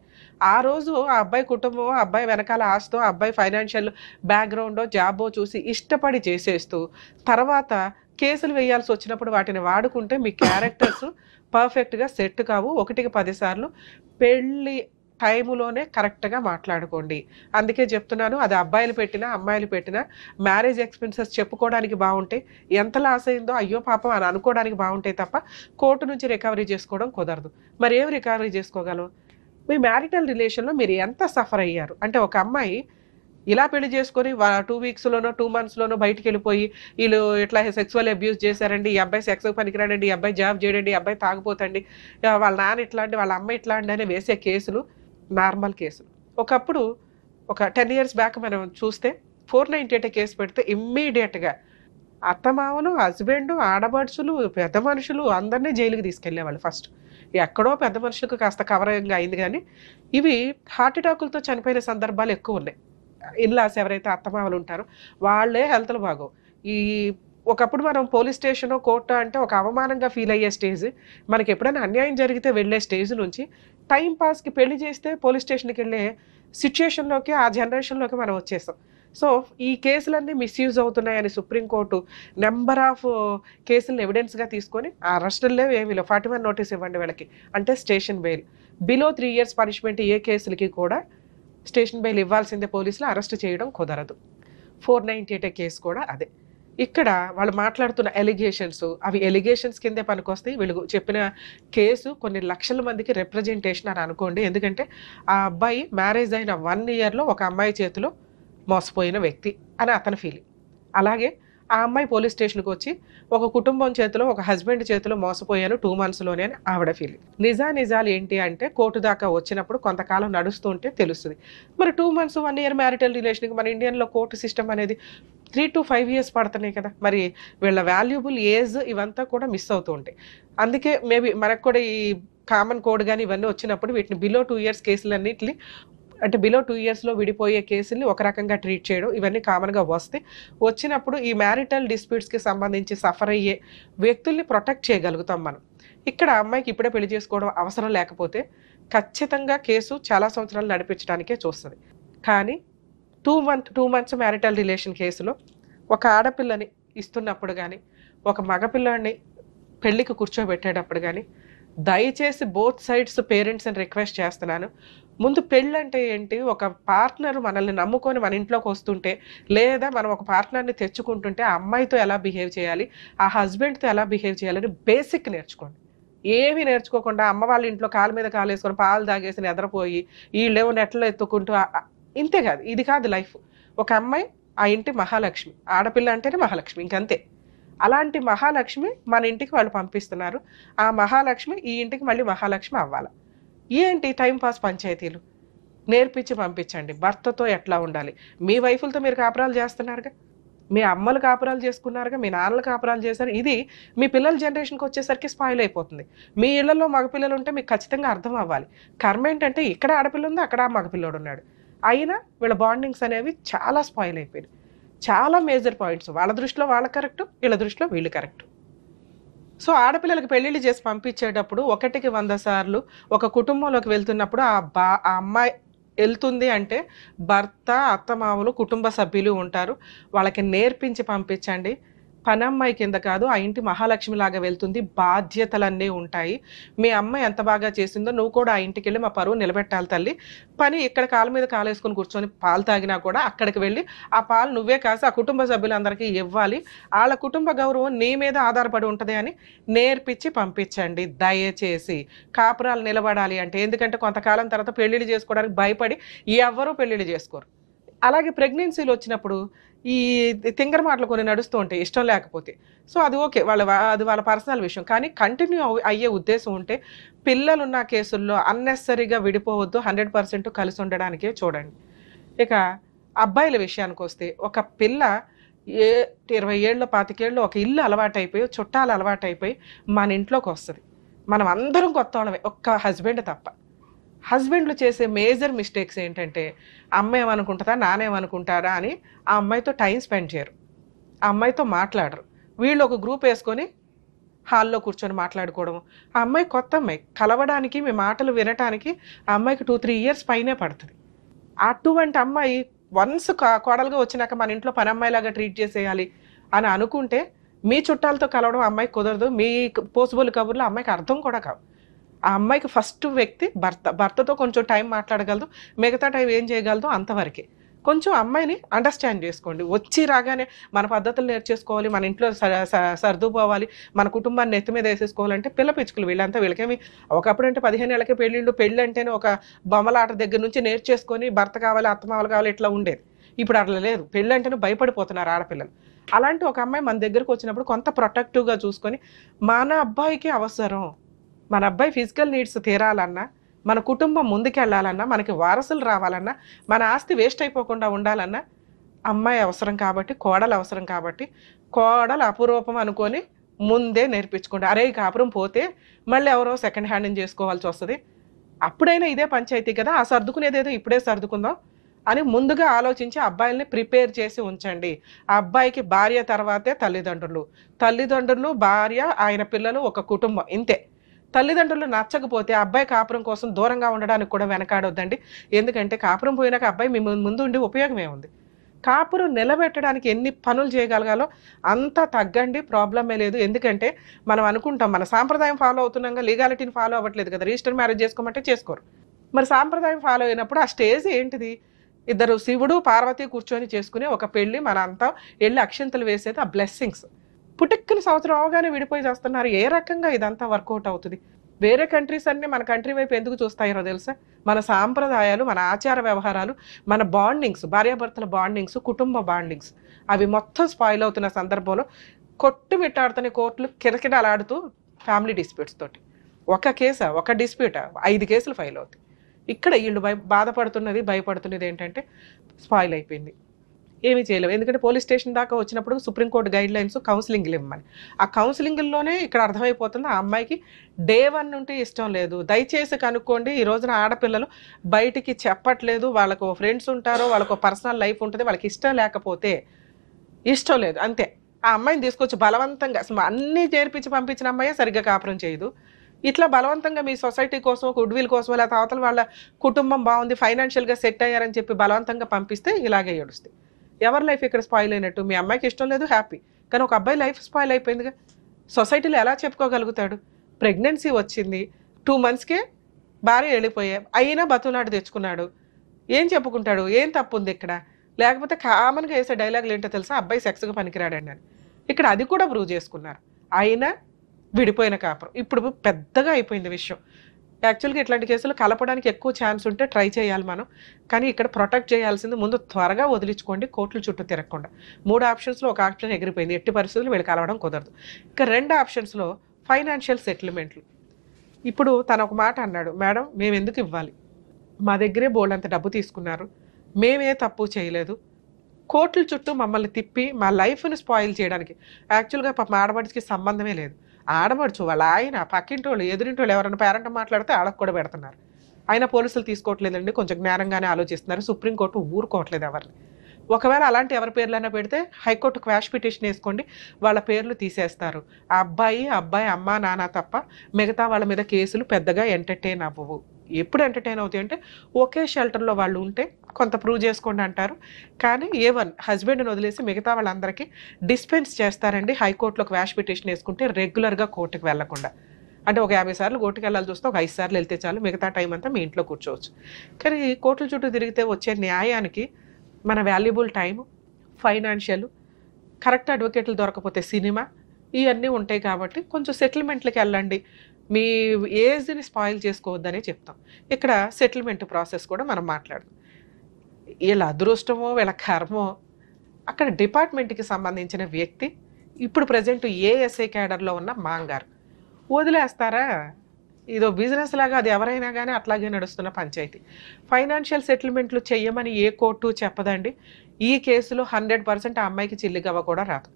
ఆ రోజు ఆ అబ్బాయి కుటుంబం, అబ్బాయి వెనకాల ఆస్తో, అబ్బాయి ఫైనాన్షియల్ బ్యాక్గ్రౌండో జాబో చూసి ఇష్టపడి చేసేస్తూ తర్వాత కేసులు వేయాల్సి వచ్చినప్పుడు వాటిని వాడుకుంటే మీ క్యారెక్టర్స్ పర్ఫెక్ట్గా సెట్ కావు. 1కి 10 సార్లు పెళ్ళి టైములోనే కరెక్ట్గా మాట్లాడుకోండి. అందుకే చెప్తున్నాను, అది అబ్బాయిలు పెట్టినా అమ్మాయిలు పెట్టినా మ్యారేజ్ ఎక్స్పెన్సెస్ చెప్పుకోవడానికి బాగుంటాయి, ఎంత లాస్ అయిందో అయ్యో పాపం అని అనుకోవడానికి బాగుంటాయి తప్ప కోర్టు నుంచి రికవరీ చేసుకోవడం కుదరదు. మరి ఏం రికవరీ చేసుకోగలం? మీ మ్యారిటల్ రిలేషన్లో మీరు ఎంత సఫర్ అయ్యారు అంటే, ఒక అమ్మాయి ఇలా పెళ్లి చేసుకొని 2 వీక్స్లోనో 2 మంత్స్లోనో బయటికి వెళ్ళిపోయి వీళ్ళు ఇట్లా సెక్సువల్ అబ్యూస్ చేశారండి, ఈ అబ్బాయి సెక్స్ పనికిరాడండి, ఈ అబ్బాయి జాబ్ చేయడండి, ఈ అబ్బాయి తాగిపోతండి, వాళ్ళ నాన్న ఇట్లా అండి, వాళ్ళ అమ్మ ఇట్లా అండి అని వేసే కేసులు నార్మల్ కేసులు. ఒకప్పుడు ఒక 10 years బ్యాక్ మనం చూస్తే 498 కేసు పెడితే ఇమ్మీడియట్గా అత్తమామలు, హస్బెండ్, ఆడబడుచులు, పెద్ద మనుషులు అందరినీ జైలుకి తీసుకెళ్లేవాళ్ళు. ఫస్ట్ ఎక్కడో పెద్ద మనుషులకు కాస్త కవరింగ్ అయింది, కానీ ఇవి హార్ట్ అటాకులతో చనిపోయిన సందర్భాలు ఎక్కువ ఉన్నాయి. ఇన్లాస్ ఎవరైతే అత్తమామలు ఉంటారో వాళ్ళే హెల్త్లు బాగోవు. ఒకప్పుడు మనం పోలీస్ స్టేషన్ కోర్టు అంటే ఒక అవమానంగా ఫీల్ అయ్యే స్టేజ్, మనకి ఎప్పుడైనా అన్యాయం జరిగితే వెళ్ళే స్టేజ్ నుంచి టైం పాస్కి పెళ్లి చేస్తే పోలీస్ స్టేషన్కి వెళ్ళే సిచ్యుయేషన్లోకి, ఆ జనరేషన్లోకి మనం వచ్చేస్తాం. సో ఈ కేసులన్నీ మిస్యూజ్ అవుతున్నాయని సుప్రీంకోర్టు నెంబర్ ఆఫ్ కేసులను ఎవిడెన్స్గా తీసుకొని ఆ అరెస్టుల్లో ఏమీ 41 నోటీస్ ఇవ్వండి వీళ్ళకి అంటే station bail. Below 3 years punishment ఏ కేసులకి కూడా స్టేషన్ బెయిల్ ఇవ్వాల్సిందే, పోలీసులు అరెస్ట్ చేయడం కుదరదు. 498 కేసు కూడా అదే. ఇక్కడ వాళ్ళు మాట్లాడుతున్న ఎలిగేషన్స్ అవి ఎలిగేషన్స్ కిందే పనికొస్తాయి. వీళ్ళు చెప్పిన కేసు కొన్ని లక్షల మందికి రిప్రజెంటేషన్ అని అనుకోండి. ఎందుకంటే ఆ అబ్బాయి మ్యారేజ్ అయిన 1 yearలో ఒక అమ్మాయి చేతిలో మోసపోయిన వ్యక్తి అని అతని ఫీలింగ్. అలాగే ఆ అమ్మాయి పోలీస్ స్టేషన్కి వచ్చి ఒక కుటుంబం చేతిలో, ఒక హస్బెండ్ చేతిలో మోసపోయాను 2 monthsలోనే అని ఆవిడ ఫీలింగ్. నిజాలు ఏంటి అంటే కోర్టు దాకా వచ్చినప్పుడు కొంతకాలం నడుస్తుంటే తెలుస్తుంది. మరి 2 months 1 year మ్యారిటల్ రిలేషన్కి మన ఇండియన్లో కోర్టు సిస్టమ్ అనేది 3 to 5 years పడుతున్నాయి కదా. మరి వీళ్ళ వాల్యుబుల్ ఏజ్ ఇవంతా కూడా మిస్ అవుతూ ఉంటాయి. అందుకే మేబీ మనకు కూడా ఈ కామన్ కోడ్ కానీ ఇవన్నీ వచ్చినప్పుడు వీటిని బిలో 2 years కేసులన్నింటినీ అంటే బిలో 2 ఇయర్స్లో విడిపోయే కేసుల్ని ఒక రకంగా ట్రీట్ చేయడం ఇవన్నీ కామన్గా వచ్చినప్పుడు ఈ మ్యారిటల్ డిస్ప్యూట్స్కి సంబంధించి సఫర్ అయ్యే వ్యక్తుల్ని ప్రొటెక్ట్ చేయగలుగుతాం మనం. ఇక్కడ అమ్మాయికి ఇప్పుడే పెళ్లి చేసుకోవడం అవసరం లేకపోతే ఖచ్చితంగా కేసు చాలా సంవత్సరాలు నడిపించడానికే చూస్తుంది. కానీ 2 months మ్యారిటల్ రిలేషన్ కేసులో ఒక ఆడపిల్లని ఇస్తున్నప్పుడు కానీ ఒక మగపిల్లాడిని పెళ్లికి కూర్చోబెట్టేటప్పుడు కానీ దయచేసి బోత్ సైడ్స్ పేరెంట్స్ని రిక్వెస్ట్ చేస్తున్నాను, ముందు పెళ్ళంటే ఏంటి, ఒక పార్ట్నర్ మనల్ని నమ్ముకొని మన ఇంట్లోకి వస్తుంటే లేదా మనం ఒక పార్ట్నర్ని తెచ్చుకుంటుంటే ఆ అమ్మాయితో ఎలా బిహేవ్ చేయాలి, ఆ హస్బెండ్తో ఎలా బిహేవ్ చేయాలని బేసిక్ నేర్చుకోండి. ఏమీ నేర్చుకోకుండా అమ్మ వాళ్ళ ఇంట్లో కాలు మీద కాలు వేసుకొని పాలు తాగేసి నిద్రపోయి వీళ్ళేమో నెట్లో ఎత్తుకుంటూ ఇంతే కాదు, ఇది కాదు లైఫ్. ఒక అమ్మాయి ఆ ఇంటి మహాలక్ష్మి, ఆడపిల్ల అంటేనే మహాలక్ష్మి, ఇంకంతే. అలాంటి మహాలక్ష్మి మన ఇంటికి వాళ్ళు పంపిస్తున్నారు, ఆ మహాలక్ష్మి ఈ ఇంటికి మళ్ళీ మహాలక్ష్మి అవ్వాలి. ఏంటి టైంపాస్ పంచాయతీలు నేర్పించి పంపించండి. భర్తతో ఎట్లా ఉండాలి, మీ వైఫులతో మీరు కాపురాలు చేస్తున్నారుగా, మీ అమ్మలు కాపురాలు చేసుకున్నారుగా, మీ నాన్నలు కాపురాలు చేశారు. ఇది మీ పిల్లల జనరేషన్కి వచ్చేసరికి స్పాయిల్ అయిపోతుంది. మీ ఇళ్లలో మగపిల్లలు ఉంటే మీకు ఖచ్చితంగా అర్థం అవ్వాలి. కర్మ ఏంటంటే ఇక్కడ ఆడపిల్ల ఉంది, అక్కడ మగపిల్లడు ఉన్నాడు, అయినా వీళ్ళ బాండింగ్స్ అనేవి చాలా స్పాయిల్ అయిపోయాయి. చాలా మేజర్ పాయింట్స్, వాళ్ళ దృష్టిలో వాళ్ళ కరెక్ట్, వీళ్ళ దృష్టిలో వీళ్ళు కరెక్ట్. సో ఆడపిల్లలకు పెళ్ళిళ్ళు చేసి పంపించేటప్పుడు 1కి 100 సార్లు ఒక కుటుంబంలోకి వెళ్తున్నప్పుడు ఆ అమ్మాయి వెళ్తుంది అంటే భర్త, అత్తమామలు, కుటుంబ సభ్యులు ఉంటారు, వాళ్ళకి నేర్పించి పంపించండి. పనమ్మాయి కింద కాదు, ఆ ఇంటి మహాలక్ష్మి లాగా వెళ్తుంది, బాధ్యతలన్నీ ఉంటాయి. మీ అమ్మాయి ఎంత బాగా చేసిందో నువ్వు కూడా ఆ ఇంటికి వెళ్ళి మా పరువు నిలబెట్టాలి తల్లి. పని ఇక్కడ కాలు మీద కాలు వేసుకొని కూర్చొని పాలు తాగినా కూడా అక్కడికి వెళ్ళి ఆ పాలు నువ్వే కాసి ఆ కుటుంబ సభ్యులందరికీ ఇవ్వాలి, వాళ్ళ కుటుంబ గౌరవం నీ మీద ఆధారపడి ఉంటుంది అని నేర్పించి పంపించండి దయచేసి. కాపురాలు నిలబడాలి అంటే, ఎందుకంటే కొంతకాలం తర్వాత పెళ్ళిళ్ళు చేసుకోవడానికి భయపడి ఎవరూ పెళ్ళిళ్ళు చేసుకోరు. అలాగే ప్రెగ్నెన్సీలు వచ్చినప్పుడు ఈ తింగర మాటలు కొన్ని నడుస్తూ ఉంటాయి ఇష్టం లేకపోతే. సో అది ఓకే, అది వాళ్ళ పర్సనల్ విషయం. కానీ కంటిన్యూ అయ్యే ఉద్దేశం ఉంటే పిల్లలున్న కేసుల్లో అన్నెసరీగా విడిపోవద్దు, 100% కలిసి ఉండడానికే చూడండి. ఇక అబ్బాయిల విషయానికి వస్తే, ఒక పిల్ల 20 ఏళ్ళు 25 ఏళ్ళు ఒక ఇల్లు అలవాటైపోయి, చుట్టాలు అలవాటైపోయి మన ఇంట్లోకి వస్తుంది. మనం అందరం కొత్త వాళ్ళమే, ఒక్క హస్బెండ్ తప్ప. హస్బెండ్లు చేసే మేజర్ మిస్టేక్స్ ఏంటంటే, అమ్మ ఏమనుకుంటుందా, నానేమనుకుంటారా అని ఆ అమ్మాయితో టైం స్పెండ్ చేయరు, ఆ అమ్మాయితో మాట్లాడరు. వీళ్ళు ఒక గ్రూప్ వేసుకొని హాల్లో కూర్చొని మాట్లాడుకోవడము. ఆ అమ్మాయి కొత్త అమ్మాయి, కలవడానికి మీ మాటలు వినటానికి ఆ అమ్మాయికి 2-3 ఇయర్స్ పైనే పడుతుంది. అటువంటి అమ్మాయి వన్స్ కోడలుగా వచ్చినాక మన ఇంట్లో పని అమ్మాయిలాగా ట్రీట్ చేసేయాలి అని అనుకుంటే మీ చుట్టాలతో కలవడం అమ్మాయికి కుదరదు. మీ పోసిబుల్ కబుర్లు అమ్మాయికి అర్థం కూడా కావు. ఆ అమ్మాయికి ఫస్ట్ వ్యక్తి భర్తతో కొంచెం టైం మాట్లాడగలదు, మిగతా టైం ఏం చేయగలదు అంతవరకే. కొంచెం అమ్మాయిని అండర్స్టాండ్ చేసుకోండి. వచ్చి రాగానే మన పద్ధతులు నేర్చేసుకోవాలి, మన ఇంట్లో సర్దుపోవాలి, మన కుటుంబాన్ని నెత్తి మీద వేసేసుకోవాలంటే పిల్ల పిచ్చుకులు వీళ్ళంతా. వీళ్ళకేమి ఒకప్పుడు అంటే 15 ఏళ్ళకే పెళ్ళి అంటేనే ఒక బొమ్మలాట దగ్గర నుంచి నేర్చేసుకొని భర్త కావాలి, అత్తమామలు కావాలి ఇట్లా ఉండేది. ఇప్పుడు అట్లా లేదు, పెళ్ళి అంటేనే భయపడిపోతున్నారు ఆడపిల్లలు. అలాంటి ఒక అమ్మాయి మన దగ్గరకు వచ్చినప్పుడు కొంత ప్రొటెక్టివ్గా చూసుకొని, మన అబ్బాయికి అవసరం, మన అబ్బాయి ఫిజికల్ నీడ్స్ తీరాలన్నా, మన కుటుంబం ముందుకెళ్ళాలన్నా, మనకి వారసులు రావాలన్నా, మన ఆస్తి వేస్ట్ అయిపోకుండా ఉండాలన్నా అమ్మాయి అవసరం కాబట్టి, కోడలు అవసరం కాబట్టి, కోడలు అపురూపం అనుకొని ముందే నేర్పించుకోండి. అరే ఈ కాపురం పోతే మళ్ళీ ఎవరో సెకండ్ హ్యాండ్ చేసుకోవాల్సి వస్తుంది, అప్పుడైనా ఇదే పంచాయతీ కదా, ఆ సర్దుకునేదేదో ఇప్పుడే సర్దుకుందాం అని ముందుగా ఆలోచించి అబ్బాయిల్ని ప్రిపేర్ చేసి ఉంచండి. ఆ అబ్బాయికి భార్య తర్వాతే తల్లిదండ్రులు, భార్య, ఆయన పిల్లలు, ఒక కుటుంబం, ఇంతే. తల్లిదండ్రులు నచ్చకపోతే అబ్బాయి కాపురం కోసం దూరంగా ఉండడానికి కూడా వెనకాడొద్దండి. ఎందుకంటే కాపురం పోయినాక అబ్బాయి మీ ముందు ఉండి ఉపయోగం ఏముంది. కాపురం నిలబెట్టడానికి ఎన్ని పనులు చేయగలగాలో అంతా తగ్గండి, ప్రాబ్లమే లేదు. ఎందుకంటే మనం అనుకుంటాం మన సాంప్రదాయం ఫాలో అవుతున్నాగా, లీగాలిటీని ఫాలో అవ్వట్లేదు కదా, రిజిస్టర్ మ్యారేజ్ చేసుకోమంటే చేసుకోరు. మరి సాంప్రదాయం ఫాలో అయినప్పుడు ఆ స్టేజ్ ఏంటిది? ఇద్దరు శివుడు పార్వతి కూర్చొని చేసుకునే ఒక పెళ్ళి, మన అంతా వెళ్ళి అక్షింతలు వేసేది ఆ బ్లెస్సింగ్స్. పుట్టుక్కుని సంవత్సరం అవగానే విడిపోయి చేస్తున్నారు. ఏ రకంగా ఇదంతా వర్కౌట్ అవుతుంది? వేరే కంట్రీస్ అన్నీ మన కంట్రీ వైపు ఎందుకు చూస్తాయో తెలుసా? మన సాంప్రదాయాలు, మన ఆచార వ్యవహారాలు, మన బాండింగ్స్, భార్యాభర్తల బాండింగ్స్, కుటుంబ బాండింగ్స్ అవి మొత్తం స్పాయిల్ అవుతున్న సందర్భంలో కొట్టుమిట్టాడుతున్న కోర్టులు కిరకిడలాడుతూ ఫ్యామిలీ డిస్ప్యూట్స్ తోటి. ఒక కేసా, ఒక డిస్ప్యూటా, 5 కేసులు ఫైల్ అవుతాయి. ఇక్కడ వీళ్ళు భయపడుతున్నది ఏంటంటే స్పాయిల్ అయిపోయింది. ఏమీ చేయలేము. ఎందుకంటే పోలీస్ స్టేషన్ దాకా వచ్చినప్పుడు సుప్రీంకోర్టు గైడ్ లైన్స్ కౌన్సిలింగ్లు ఇవ్వమని. ఆ కౌన్సిలింగ్లోనే ఇక్కడ అర్థమైపోతుంది ఆ అమ్మాయికి డే 1 నుండి ఇష్టం లేదు. దయచేసి కనుక్కోండి, ఈ రోజున ఆడపిల్లలు బయటికి చెప్పట్లేదు, వాళ్ళకు ఫ్రెండ్స్ ఉంటారో, వాళ్ళకు పర్సనల్ లైఫ్ ఉంటుంది, వాళ్ళకి ఇష్టం లేకపోతే ఇష్టం లేదు అంతే. ఆ అమ్మాయిని తీసుకొచ్చి బలవంతంగా అసలు అన్నీ చేర్పించి పంపించిన అమ్మాయే సరిగ్గా కాపురం చేయదు. ఇట్లా బలవంతంగా మీ సొసైటీ కోసం, గుడ్విల్ కోసం, లేకపోతే అవతల వాళ్ళ కుటుంబం బాగుంది, ఫైనాన్షియల్గా సెట్ అయ్యారని చెప్పి బలవంతంగా పంపిస్తే ఇలాగే ఏడుస్తాయి. ఎవరి లైఫ్ ఇక్కడ స్పాయిల్ అయినట్టు? మీ అమ్మాయికి ఇష్టం లేదు, హ్యాపీ, కానీ ఒక అబ్బాయి లైఫ్ స్పాయిల్ అయిపోయిందిగా. సొసైటీలో ఎలా చెప్పుకోగలుగుతాడు? ప్రెగ్నెన్సీ వచ్చింది, 2 monthsకే భార్య వెళ్ళిపోయా, అయినా బతులాడి తెచ్చుకున్నాడు, ఏం చెప్పుకుంటాడు? ఏం తప్పు ఉంది ఇక్కడ? లేకపోతే కామన్గా వేసే డైలాగులు ఏంటో తెలుసా, అబ్బాయి సెక్స్గా పనికిరాడండి అని. ఇక్కడ అది కూడా ప్రూవ్ చేసుకున్నారు. అయినా విడిపోయిన కాపురం ఇప్పుడు పెద్దగా అయిపోయింది విషయం. యాక్చువల్గా ఇట్లాంటి కేసులు కలపడానికి ఎక్కువ ఛాన్స్ ఉంటే ట్రై చేయాలి మనం, కానీ ఇక్కడ ప్రొటెక్ట్ చేయాల్సింది ముందు త్వరగా వదిలించుకోండి, కోర్టుల చుట్టూ తిరగకుండా. 3 ఆప్షన్స్లో ఒక ఆప్షన్ ఎగిరిపోయింది, ఎట్టి పరిస్థితులు వీళ్ళు కలవడం కుదరదు. ఇక 2 ఆప్షన్స్లో ఫైనాన్షియల్ సెటిల్మెంట్లు. ఇప్పుడు తను ఒక మాట అన్నాడు, మేడం మేము ఎందుకు ఇవ్వాలి, మా దగ్గరే బోల్డ్ అంత డబ్బు తీసుకున్నారు, మేమే తప్పు చేయలేదు, కోర్టుల చుట్టూ మమ్మల్ని తిప్పి మా లైఫ్ని స్పాయిల్ చేయడానికి. యాక్చువల్గా పాప ఆడబడికి సంబంధమే లేదు, ఆడబడుచు వాళ్ళ ఆయన, పక్కింటోళ్ళు, ఎదురింటోళ్ళు ఎవరైనా పేరెంట్ మాట్లాడితే ఆడకు కూడా పెడుతున్నారు. అయినా పోలీసులు తీసుకోవట్లేదండి, కొంచెం జ్ఞానంగానే ఆలోచిస్తున్నారు. సుప్రీంకోర్టు ఊరుకోవట్లేదు ఎవరిని. ఒకవేళ అలాంటి ఎవరి పేర్లైనా పెడితే హైకోర్టు క్వాష్ పిటిషన్ వేసుకోండి, వాళ్ళ పేర్లు తీసేస్తారు. ఆ అబ్బాయి అమ్మ నాన్న తప్ప మిగతా వాళ్ళ మీద కేసులు పెద్దగా ఎంటర్టైన్ అవ్వవు. ఎప్పుడు ఎంటర్టైన్ అవుతాయి అంటే ఒకే షెల్టర్లో వాళ్ళు ఉంటే కొంత ప్రూవ్ చేసుకోండి అంటారు, కానీ హస్బెండ్ని వదిలేసి మిగతా వాళ్ళందరికీ డిస్పెన్స్ చేస్తారండి హైకోర్టులో క్వాష్ పిటిషన్ వేసుకుంటే, రెగ్యులర్గా కోర్టుకు వెళ్లకుండా. అంటే ఒక 50 సార్లు కోర్టుకు వెళ్ళాల్సి వస్తే ఒక 5 సార్లు వెళ్తే చాలు, మిగతా టైం అంతా మీ ఇంట్లో కూర్చోవచ్చు. కానీ కోర్టుల చుట్టూ తిరిగితే వచ్చే న్యాయానికి మన వాల్యుబుల్ టైము, ఫైనాన్షియల్, కరెక్ట్ అడ్వకేట్లు దొరకపోతే సినిమా, ఇవన్నీ ఉంటాయి. కాబట్టి కొంచెం సెటిల్మెంట్లకి వెళ్ళండి, మీ ఏజ్ని స్పాయిల్ చేసుకోవద్దనే చెప్తాం. ఇక్కడ సెటిల్మెంట్ ప్రాసెస్ కూడా మనం మాట్లాడదాం. వీళ్ళ అదృష్టమో వీళ్ళ కర్మో, అక్కడ డిపార్ట్మెంట్కి సంబంధించిన వ్యక్తి ఇప్పుడు ప్రజెంట్ ఏఎస్ఐ క్యాడర్లో ఉన్న మాంగారు వదిలేస్తారా? ఇదో బిజినెస్ లాగా అది ఎవరైనా కానీ అట్లాగే నడుస్తున్న పంచాయతీ. ఫైనాన్షియల్ సెటిల్మెంట్లు చెయ్యమని ఏ కోర్టు చెప్పదండి. ఈ కేసులో 100% ఆ అమ్మాయికి చిల్లిగవ్వ కూడా రాదు.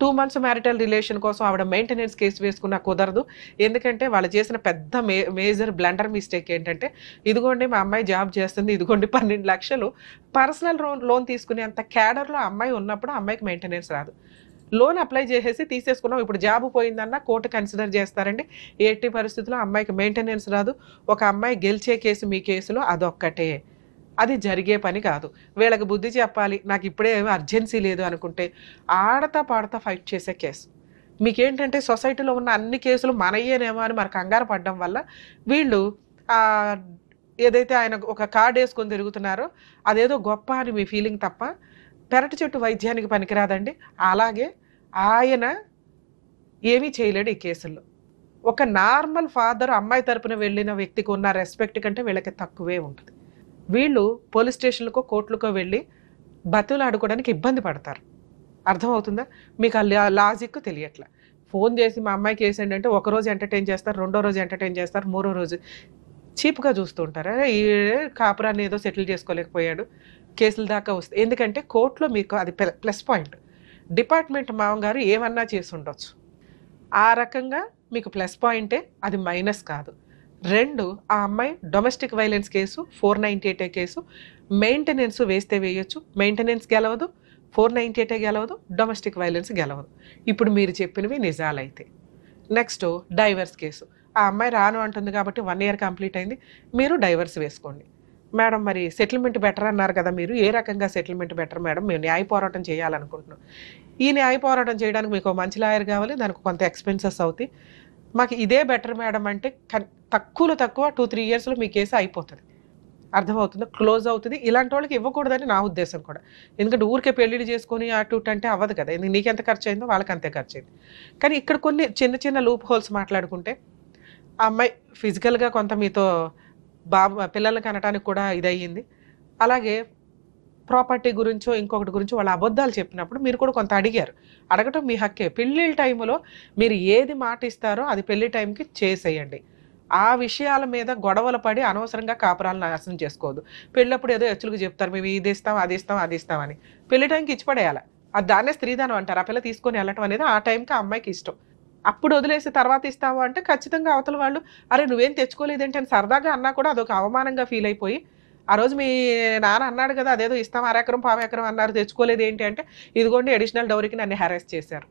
2 months మ్యారిటల్ రిలేషన్ కోసం ఆవిడ మెయింటెనెన్స్ కేసు వేసుకున్నా కుదరదు. ఎందుకంటే వాళ్ళు చేసిన పెద్ద మేజర్ బ్లండర్ మిస్టేక్ ఏంటంటే, ఇదిగోండి మా అమ్మాయి జాబ్ చేస్తుంది, ఇదిగోండి 12 లక్షలు పర్సనల్ లోన్ తీసుకునేంత క్యాడర్లో అమ్మాయి ఉన్నప్పుడు అమ్మాయికి మెయింటెనెన్స్ రాదు. లోన్ అప్లై చేసేసి తీసేసుకున్నాం, ఇప్పుడు జాబ్ పోయిందన్న కోర్టు కన్సిడర్ చేస్తారండి. ఎట్టి పరిస్థితుల్లో అమ్మాయికి మెయింటెనెన్స్ రాదు. ఒక అమ్మాయి గెలిచే కేసు మీ కేసులో అదొక్కటే, అది జరిగే పని కాదు. వీళ్ళకి బుద్ధి చెప్పాలి, నాకు ఇప్పుడే అర్జెన్సీ లేదు అనుకుంటే ఆడతా పాడతా ఫైట్ చేసే కేసు. మీకేంటంటే సొసైటీలో ఉన్న అన్ని కేసులు మనయ్యేనేమో అని మనకు కంగారు పడడం వల్ల వీళ్ళు ఏదైతే ఆయన ఒక కార్డు వేసుకొని తిరుగుతున్నారో అదేదో గొప్ప అని మీ ఫీలింగ్ తప్ప పెరటి చెట్టు వైద్యానికి పనికిరాదండి. అలాగే ఆయన ఏమీ చేయలేడు ఈ కేసుల్లో. ఒక నార్మల్ ఫాదర్ అమ్మాయి తరపున వెళ్ళిన వ్యక్తికి ఉన్న రెస్పెక్ట్ కంటే వీళ్ళకి తక్కువే ఉంటుంది. వీళ్ళు పోలీస్ స్టేషన్లకో కోర్టులకో వెళ్ళి బతులు ఆడుకోవడానికి ఇబ్బంది పడతారు. అర్థమవుతుందా మీకు? ఆ లాజిక్ తెలియట్లా. ఫోన్ చేసి మా అమ్మాయికి వేసేయండి అంటే ఒకరోజు ఎంటర్టైన్ చేస్తారు, 2వ రోజు ఎంటర్టైన్ చేస్తారు, 3వ రోజు చీప్గా చూస్తూ ఉంటారు. ఈ కాపురాన్ని ఏదో సెటిల్ చేసుకోలేకపోయాడు, కేసుల దాకా వస్తాయి. ఎందుకంటే కోర్టులో మీకు అది ప్లస్ పాయింట్. డిపార్ట్మెంట్ మామగారు ఏమన్నా చేసి ఉండొచ్చు, ఆ రకంగా మీకు ప్లస్ పాయింటే, అది మైనస్ కాదు. 2, ఆ అమ్మాయి domestic violence case 498 case, maintenance వేస్తే వేయొచ్చు, మెయింటెనెన్స్ గెలవదు, 498 గెలవదు, డొమెస్టిక్ వైలెన్స్ గెలవదు. ఇప్పుడు మీరు చెప్పినవి నిజాలైతే. నెక్స్ట్ డైవర్స్ కేసు, ఆ అమ్మాయి రాను అంటుంది కాబట్టి 1 year కంప్లీట్ అయింది, మీరు డైవర్స్ వేసుకోండి. మేడం మరి సెటిల్మెంట్ బెటర్ అన్నారు కదా, మీరు ఏ రకంగా సెటిల్మెంట్ బెటర్ మేడం, మేము న్యాయ పోరాటం చేయాలనుకుంటున్నాం. ఈ న్యాయ పోరాటం చేయడానికి మీకు మంచి లాయర్ కావాలి, దానికి కొంత ఎక్స్పెన్సెస్ అవుతాయి, మాకు ఇదే బెటర్ మేడం అంటే తక్కువలో తక్కువ 2-3 yearsలో మీ కేసు అయిపోతుంది. అర్థమవుతుందా? క్లోజ్ అవుతుంది. ఇలాంటి వాళ్ళకి ఇవ్వకూడదని నా ఉద్దేశం కూడా. ఎందుకంటే ఊరికే పెళ్ళిళ్ళు చేసుకొని అటు ఇటు అంటే అవ్వదు కదా. నీకెంత ఖర్చు అయిందో వాళ్ళకి అంతే ఖర్చు అయింది. కానీ ఇక్కడ కొన్ని చిన్న చిన్న లూప్ హోల్స్ మాట్లాడుకుంటే ఆ అమ్మాయి ఫిజికల్గా కొంత మీతో పిల్లల్ని కనటానికి కూడా ఇదయ్యింది. అలాగే ప్రాపర్టీ గురించో ఇంకొకటి గురించో వాళ్ళ అబద్ధాలు చెప్పినప్పుడు మీరు కూడా కొంత అడిగారు. అడగటం మీ హక్కే. పెళ్ళిళ్ళ టైంలో మీరు ఏది మాట ఇస్తారో అది పెళ్లి టైంకి చేసేయండి. ఆ విషయాల మీద గొడవలు పడి అనవసరంగా కాపురాలు నాశనం చేసుకోవద్దు. పెళ్ళప్పుడు ఏదో ఎచ్చులకు చెప్తారు, మేము ఇది ఇస్తాం అది ఇస్తాం అది ఇస్తాం అని. పెళ్లి టైంకి ఇచ్చి పడేయాలి. అది దాన్నే స్త్రీధనం అంటారు. ఆ పిల్ల తీసుకొని వెళ్ళటం అనేది ఆ టైంకి ఆ అమ్మాయికి ఇష్టం. అప్పుడు వదిలేసి తర్వాత ఇస్తావు అంటే ఖచ్చితంగా అవతల వాళ్ళు అరే నువ్వేం తెచ్చుకోలేదేంటి అని సరదాగా అన్నా కూడా అదొక అవమానంగా ఫీల్ అయిపోయి, ఆ రోజు మీ నాన్న అన్నాడు కదా అదేదో ఇస్తాం అరెకరం పావెకరం అన్నారు తెచ్చుకోలేదు ఏంటి అంటే ఇదిగోండి అడిషనల్ డౌరీకి నన్ను హెరాస్ చేశారు.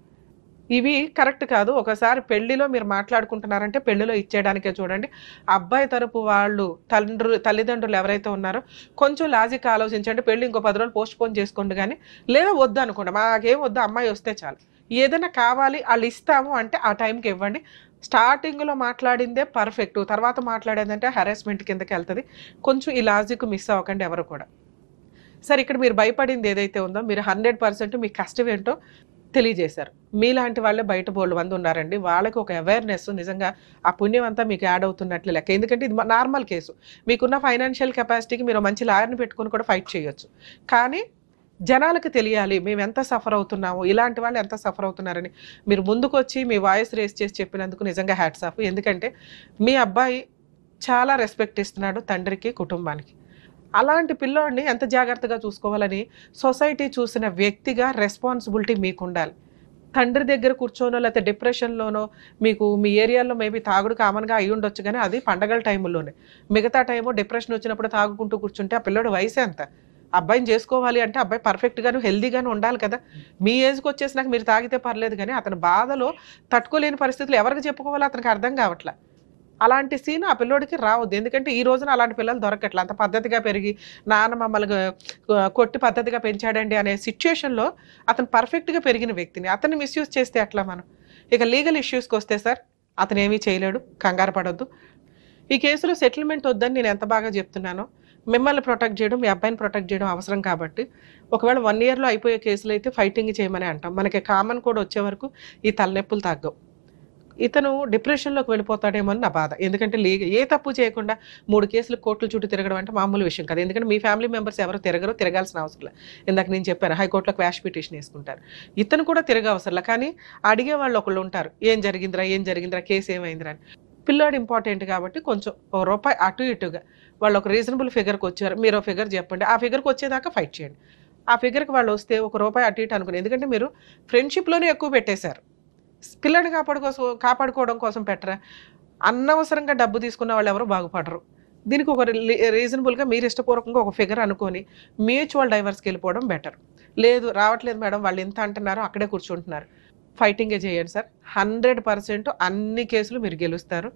ఇవి కరెక్ట్ కాదు. ఒకసారి పెళ్లిలో మీరు మాట్లాడుకుంటున్నారంటే పెళ్లిలో ఇచ్చేయడానికే చూడండి. అబ్బాయి తరపు వాళ్ళు తల్లిదండ్రులు ఎవరైతే ఉన్నారో కొంచెం లాజిక్ ఆలోచించండి. పెళ్లి ఇంకో 10 రోజులు పోస్ట్ పోన్ చేసుకోండి కానీ, లేదా వద్దు అనుకోండి మాకేం వద్దు అమ్మాయి వస్తే చాలు. ఏదైనా కావాలి వాళ్ళు ఇస్తాము అంటే ఆ టైంకి ఇవ్వండి. స్టార్టింగ్లో మాట్లాడిందే పర్ఫెక్ట్, తర్వాత మాట్లాడేదంటే హెరాస్మెంట్ కిందకి వెళ్తుంది. కొంచెం ఈ లాజిక్ మిస్ అవ్వకండి ఎవరు కూడా. సరే ఇక్కడ మీరు భయపడింది ఏదైతే ఉందో మీరు 100% మీ కష్టం ఏంటో తెలియజేశారు. మీలాంటి వాళ్ళే బయట బోల్డ్ మంది ఉన్నారండి. వాళ్ళకి ఒక అవేర్నెస్ నిజంగా ఆ పుణ్యం అంతా మీకు యాడ్ అవుతున్నట్లు లెక్క. ఎందుకంటే ఇది నార్మల్ కేసు. మీకున్న ఫైనాన్షియల్ కెపాసిటీకి మీరు మంచి లాయర్ని పెట్టుకుని కూడా ఫైట్ చేయొచ్చు. కానీ జనాలకు తెలియాలి మేము ఎంత సఫర్ అవుతున్నాము, ఇలాంటి వాళ్ళు ఎంత సఫర్ అవుతున్నారని మీరు ముందుకు వచ్చి మీ వాయిస్ రేస్ చేసి చెప్పినందుకు నిజంగా హ్యాట్స్ ఆఫ్. ఎందుకంటే మీ అబ్బాయి చాలా రెస్పెక్ట్ ఇస్తున్నాడు తండ్రికి, కుటుంబానికి. అలాంటి పిల్లోడిని ఎంత జాగ్రత్తగా చూసుకోవాలని సొసైటీ చూసిన వ్యక్తిగా రెస్పాన్సిబిలిటీ మీకు ఉండాలి. తండ్రి దగ్గర కూర్చోనో లేకపోతే డిప్రెషన్లోనో మీకు మీ ఏరియాలో మేబీ తాగుడు కామన్గా అయి ఉండొచ్చు కానీ అది పండగల టైంలోనే. మిగతా టైము డిప్రెషన్ వచ్చినప్పుడు తాగుకుంటూ కూర్చుంటే ఆ పిల్లోడు వయసు ఎంత? అబ్బాయిని చేసుకోవాలి అంటే అబ్బాయి పర్ఫెక్ట్గాను హెల్దీగాను ఉండాలి కదా. మీ ఏజ్కి వచ్చేసినాక మీరు తాగితే పర్లేదు కానీ అతని బాధలో తట్టుకోలేని పరిస్థితులు ఎవరికి చెప్పుకోవాలో అతనికి అర్థం కావట్లే. అలాంటి సీన్ ఆ పిల్లోడికి రావద్దు. ఎందుకంటే ఈ రోజున అలాంటి పిల్లలు దొరకట్లే. అంత పద్ధతిగా పెరిగి నాన్న మమ్మల్ని కొట్టి పద్ధతిగా పెంచాడండి అనే సిచ్యుయేషన్లో అతను పర్ఫెక్ట్గా పెరిగిన వ్యక్తిని అతన్ని మిస్యూజ్ చేస్తే ఎట్లా మనం? ఇక లీగల్ ఇష్యూస్కి వస్తే సార్ అతను ఏమీ చేయలేడు, కంగారు పడొద్దు. ఈ కేసులో సెటిల్మెంట్ వద్దని నేను ఎంత బాగా చెప్తున్నానో మిమ్మల్ని ప్రొటెక్ట్ చేయడం మీ అబ్బాయిని ప్రొటెక్ట్ చేయడం అవసరం కాబట్టి ఒకవేళ 1 yearలో అయిపోయే కేసులు అయితే ఫైటింగ్ చేయమని అంటాం. మనకి కామన్ కూడా వచ్చే వరకు ఈ తలనొప్పులు తగ్గవు. ఇతను డిప్రెషన్లోకి వెళ్ళిపోతాడేమో అని నా బాధ. ఎందుకంటే ఏ తప్పు చేయకుండా 3 కేసులు కోర్టుల చుట్టూ తిరగడం అంటే మామూలు విషయం కాదు. ఎందుకంటే మీ ఫ్యామిలీ మెంబర్స్ ఎవరు తిరగాల్సిన అవసరం లేదు. ఇందాక నేను చెప్పాను హైకోర్టులో క్వాష్ పిటిషన్ వేసుకుంటారు. ఇతను కూడా అవసరంలా. కానీ అడిగే వాళ్ళు ఒకళ్ళు ఉంటారు, ఏం జరిగిందిరా కేసు ఏమైందిరా అని. పిల్లాడు ఇంపార్టెంట్ కాబట్టి కొంచెం ₹1 అటు ఇటుగా వాళ్ళు ఒక రీజనబుల్ ఫిగర్కి వచ్చారు, మీరు ఒక ఫిగర్ చెప్పండి, ఆ ఫిగర్కి వచ్చేదాకా ఫైట్ చేయండి. ఆ ఫిగర్కి వాళ్ళు వస్తే ₹1 అటు ఇటు అనుకుని, ఎందుకంటే మీరు ఫ్రెండ్షిప్లోనే ఎక్కువ పెట్టేశారు. పిల్లాడిని కాపాడుకోవడం కోసం పెట్టరా? అనవసరంగా డబ్బు తీసుకున్న వాళ్ళు ఎవరు బాగుపడరు. దీనికి ఒక రీజనబుల్గా మీరు ఇష్టపూర్వకంగా ఒక ఫిగర్ అనుకొని మ్యూచువల్ డైవర్స్కి వెళ్ళిపోవడం బెటర్. లేదు రావట్లేదు మేడం వాళ్ళు ఎంత అంటున్నారో అక్కడే కూర్చుంటున్నారు, ఫైటింగే చేయండి సార్. 100% అన్ని కేసులు మీరు గెలుస్తారు.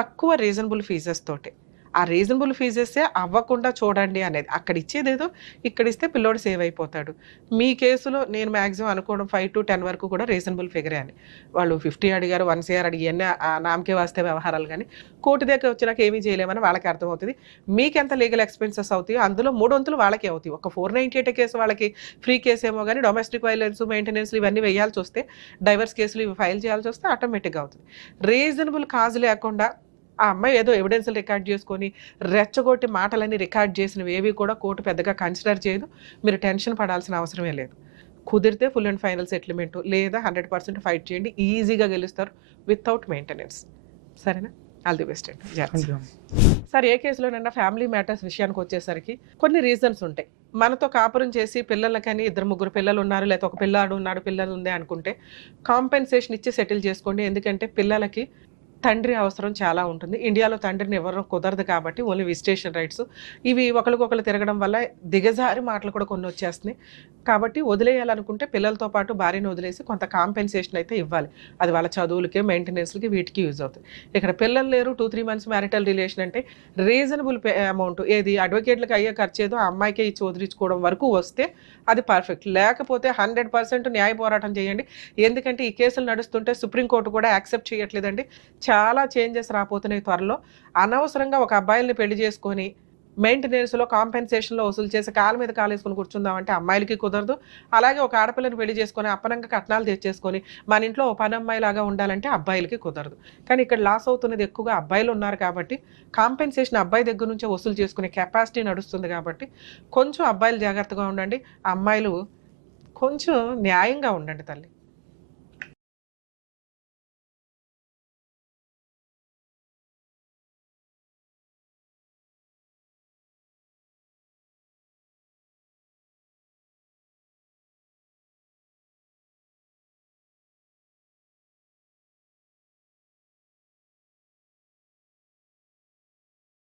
తక్కువ రీజనబుల్ ఫీజెస్ తోటి. ఆ రీజనబుల్ ఫీజెసే అవ్వకుండా చూడండి అనేది. అక్కడ ఇచ్చేదేదో ఇక్కడ ఇస్తే పిల్లోడు సేవ్ అయిపోతాడు. మీ కేసులో నేను మ్యాక్సిమం అనుకోవడం 5 to 10 వరకు కూడా రీజనబుల్ ఫిగరే అని. వాళ్ళు 50 అడిగారు, 1 CR అడిగి అన్నీ నామకే వాస్తే వ్యవహారాలు. కానీ కోర్టు దగ్గర వచ్చినాక ఏమీ చేయలేమని వాళ్ళకి అర్థమవుతుంది. మీకు ఎంత లీగల్ ఎక్స్పెన్సెస్ అవుతాయో అందులో 3 వంతులు వాళ్ళకే అవుతాయి. ఒక 498 కేసు వాళ్ళకి ఫ్రీ కేసు ఏమో కానీ డొమెస్టిక్ వైలెన్స్, మెయింటెనెన్స్లు ఇవన్నీ వేయాల్సి వస్తే, డైవర్స్ కేసులు ఇవి ఫైల్ చేయాల్సి వస్తే ఆటోమేటిక్గా అవుతుంది. రీజనబుల్ కాజు లేకుండా ఆ అమ్మాయి ఏదో ఎవిడెన్స్లు రికార్డ్ చేసుకొని రెచ్చగొట్టి మాటలన్నీ రికార్డ్ చేసినవి ఏవి కూడా కోర్టు పెద్దగా కన్సిడర్ చేయదు. మీరు టెన్షన్ పడాల్సిన అవసరమే లేదు. కుదిరితే ఫుల్ అండ్ ఫైనల్ సెటిల్మెంట్, లేదా 100% ఫైట్ చేయండి. ఈజీగా గెలుస్తారు వితౌట్ మెయింటెనెన్స్. సరేనా? ఆల్ ది బెస్ట్ అండి. సార్ ఏ కేసులోనైనా ఫ్యామిలీ మ్యాటర్స్ విషయానికి వచ్చేసరికి కొన్ని రీజన్స్ ఉంటాయి. మనతో కాపురం చేసి పిల్లలకని 2-3 పిల్లలు ఉన్నారు, లేకపోతే ఒక పిల్లాడు ఉన్నాడు, పిల్లలు ఉంది అనుకుంటే కాంపెన్సేషన్ ఇచ్చి సెటిల్ చేసుకోండి. ఎందుకంటే పిల్లలకి తండ్రి అవసరం చాలా ఉంటుంది. ఇండియాలో తండ్రిని ఎవరు కుదరదు కాబట్టి ఓన్లీ విజిటేషన్ రైట్స్ ఇవి ఒకరికొకరు తిరగడం వల్ల దిగజారి మాటలు కూడా కొన్ని వచ్చేస్తున్నాయి. కాబట్టి వదిలేయాలనుకుంటే పిల్లలతో పాటు భార్యను వదిలేసి కొంత కాంపెన్సేషన్ అయితే ఇవ్వాలి. అది వాళ్ళ చదువులకి, మెయింటెనెన్స్లకి, వీటికి యూజ్ అవుతుంది. ఇక్కడ పిల్లలు లేరు, 2-3 months మ్యారిటల్ రిలేషన్ అంటే రీజనబుల్ అమౌంట్ ఏది అడ్వకేట్లకు అయ్యే ఖర్చు ఏదో అమ్మాయికే ఇచ్చి వదిలించుకోవడం వరకు వస్తే అది పర్ఫెక్ట్. లేకపోతే 100% న్యాయ పోరాటం చేయండి. ఎందుకంటే ఈ కేసులు నడుస్తుంటే సుప్రీంకోర్టు కూడా యాక్సెప్ట్ చేయట్లేదండి. చాలా చేంజెస్ రాబోతున్నాయి త్వరలో. అనవసరంగా ఒక అబ్బాయిల్ని పెళ్లి చేసుకొని మెయింటెనెన్స్లో, కాంపెన్సేషన్లో వసూలు చేసి కాలు మీద కాలేసుకొని కూర్చుందామంటే అమ్మాయిలకి కుదరదు. అలాగే ఒక ఆడపిల్లని పెళ్లి చేసుకొని అప్పనంగా కట్నాలు తెచ్చేసుకొని మన ఇంట్లో ఓ పని అమ్మాయిలాగా ఉండాలంటే అబ్బాయిలకి కుదరదు. కానీ ఇక్కడ లాస్ అవుతున్నది ఎక్కువగా అబ్బాయిలు ఉన్నారు కాబట్టి కాంపెన్సేషన్ అబ్బాయి దగ్గర నుంచే వసూలు చేసుకునే కెపాసిటీ నడుస్తుంది కాబట్టి కొంచెం అబ్బాయిలు జాగ్రత్తగా ఉండండి. అమ్మాయిలు కొంచెం న్యాయంగా ఉండండి తల్లి.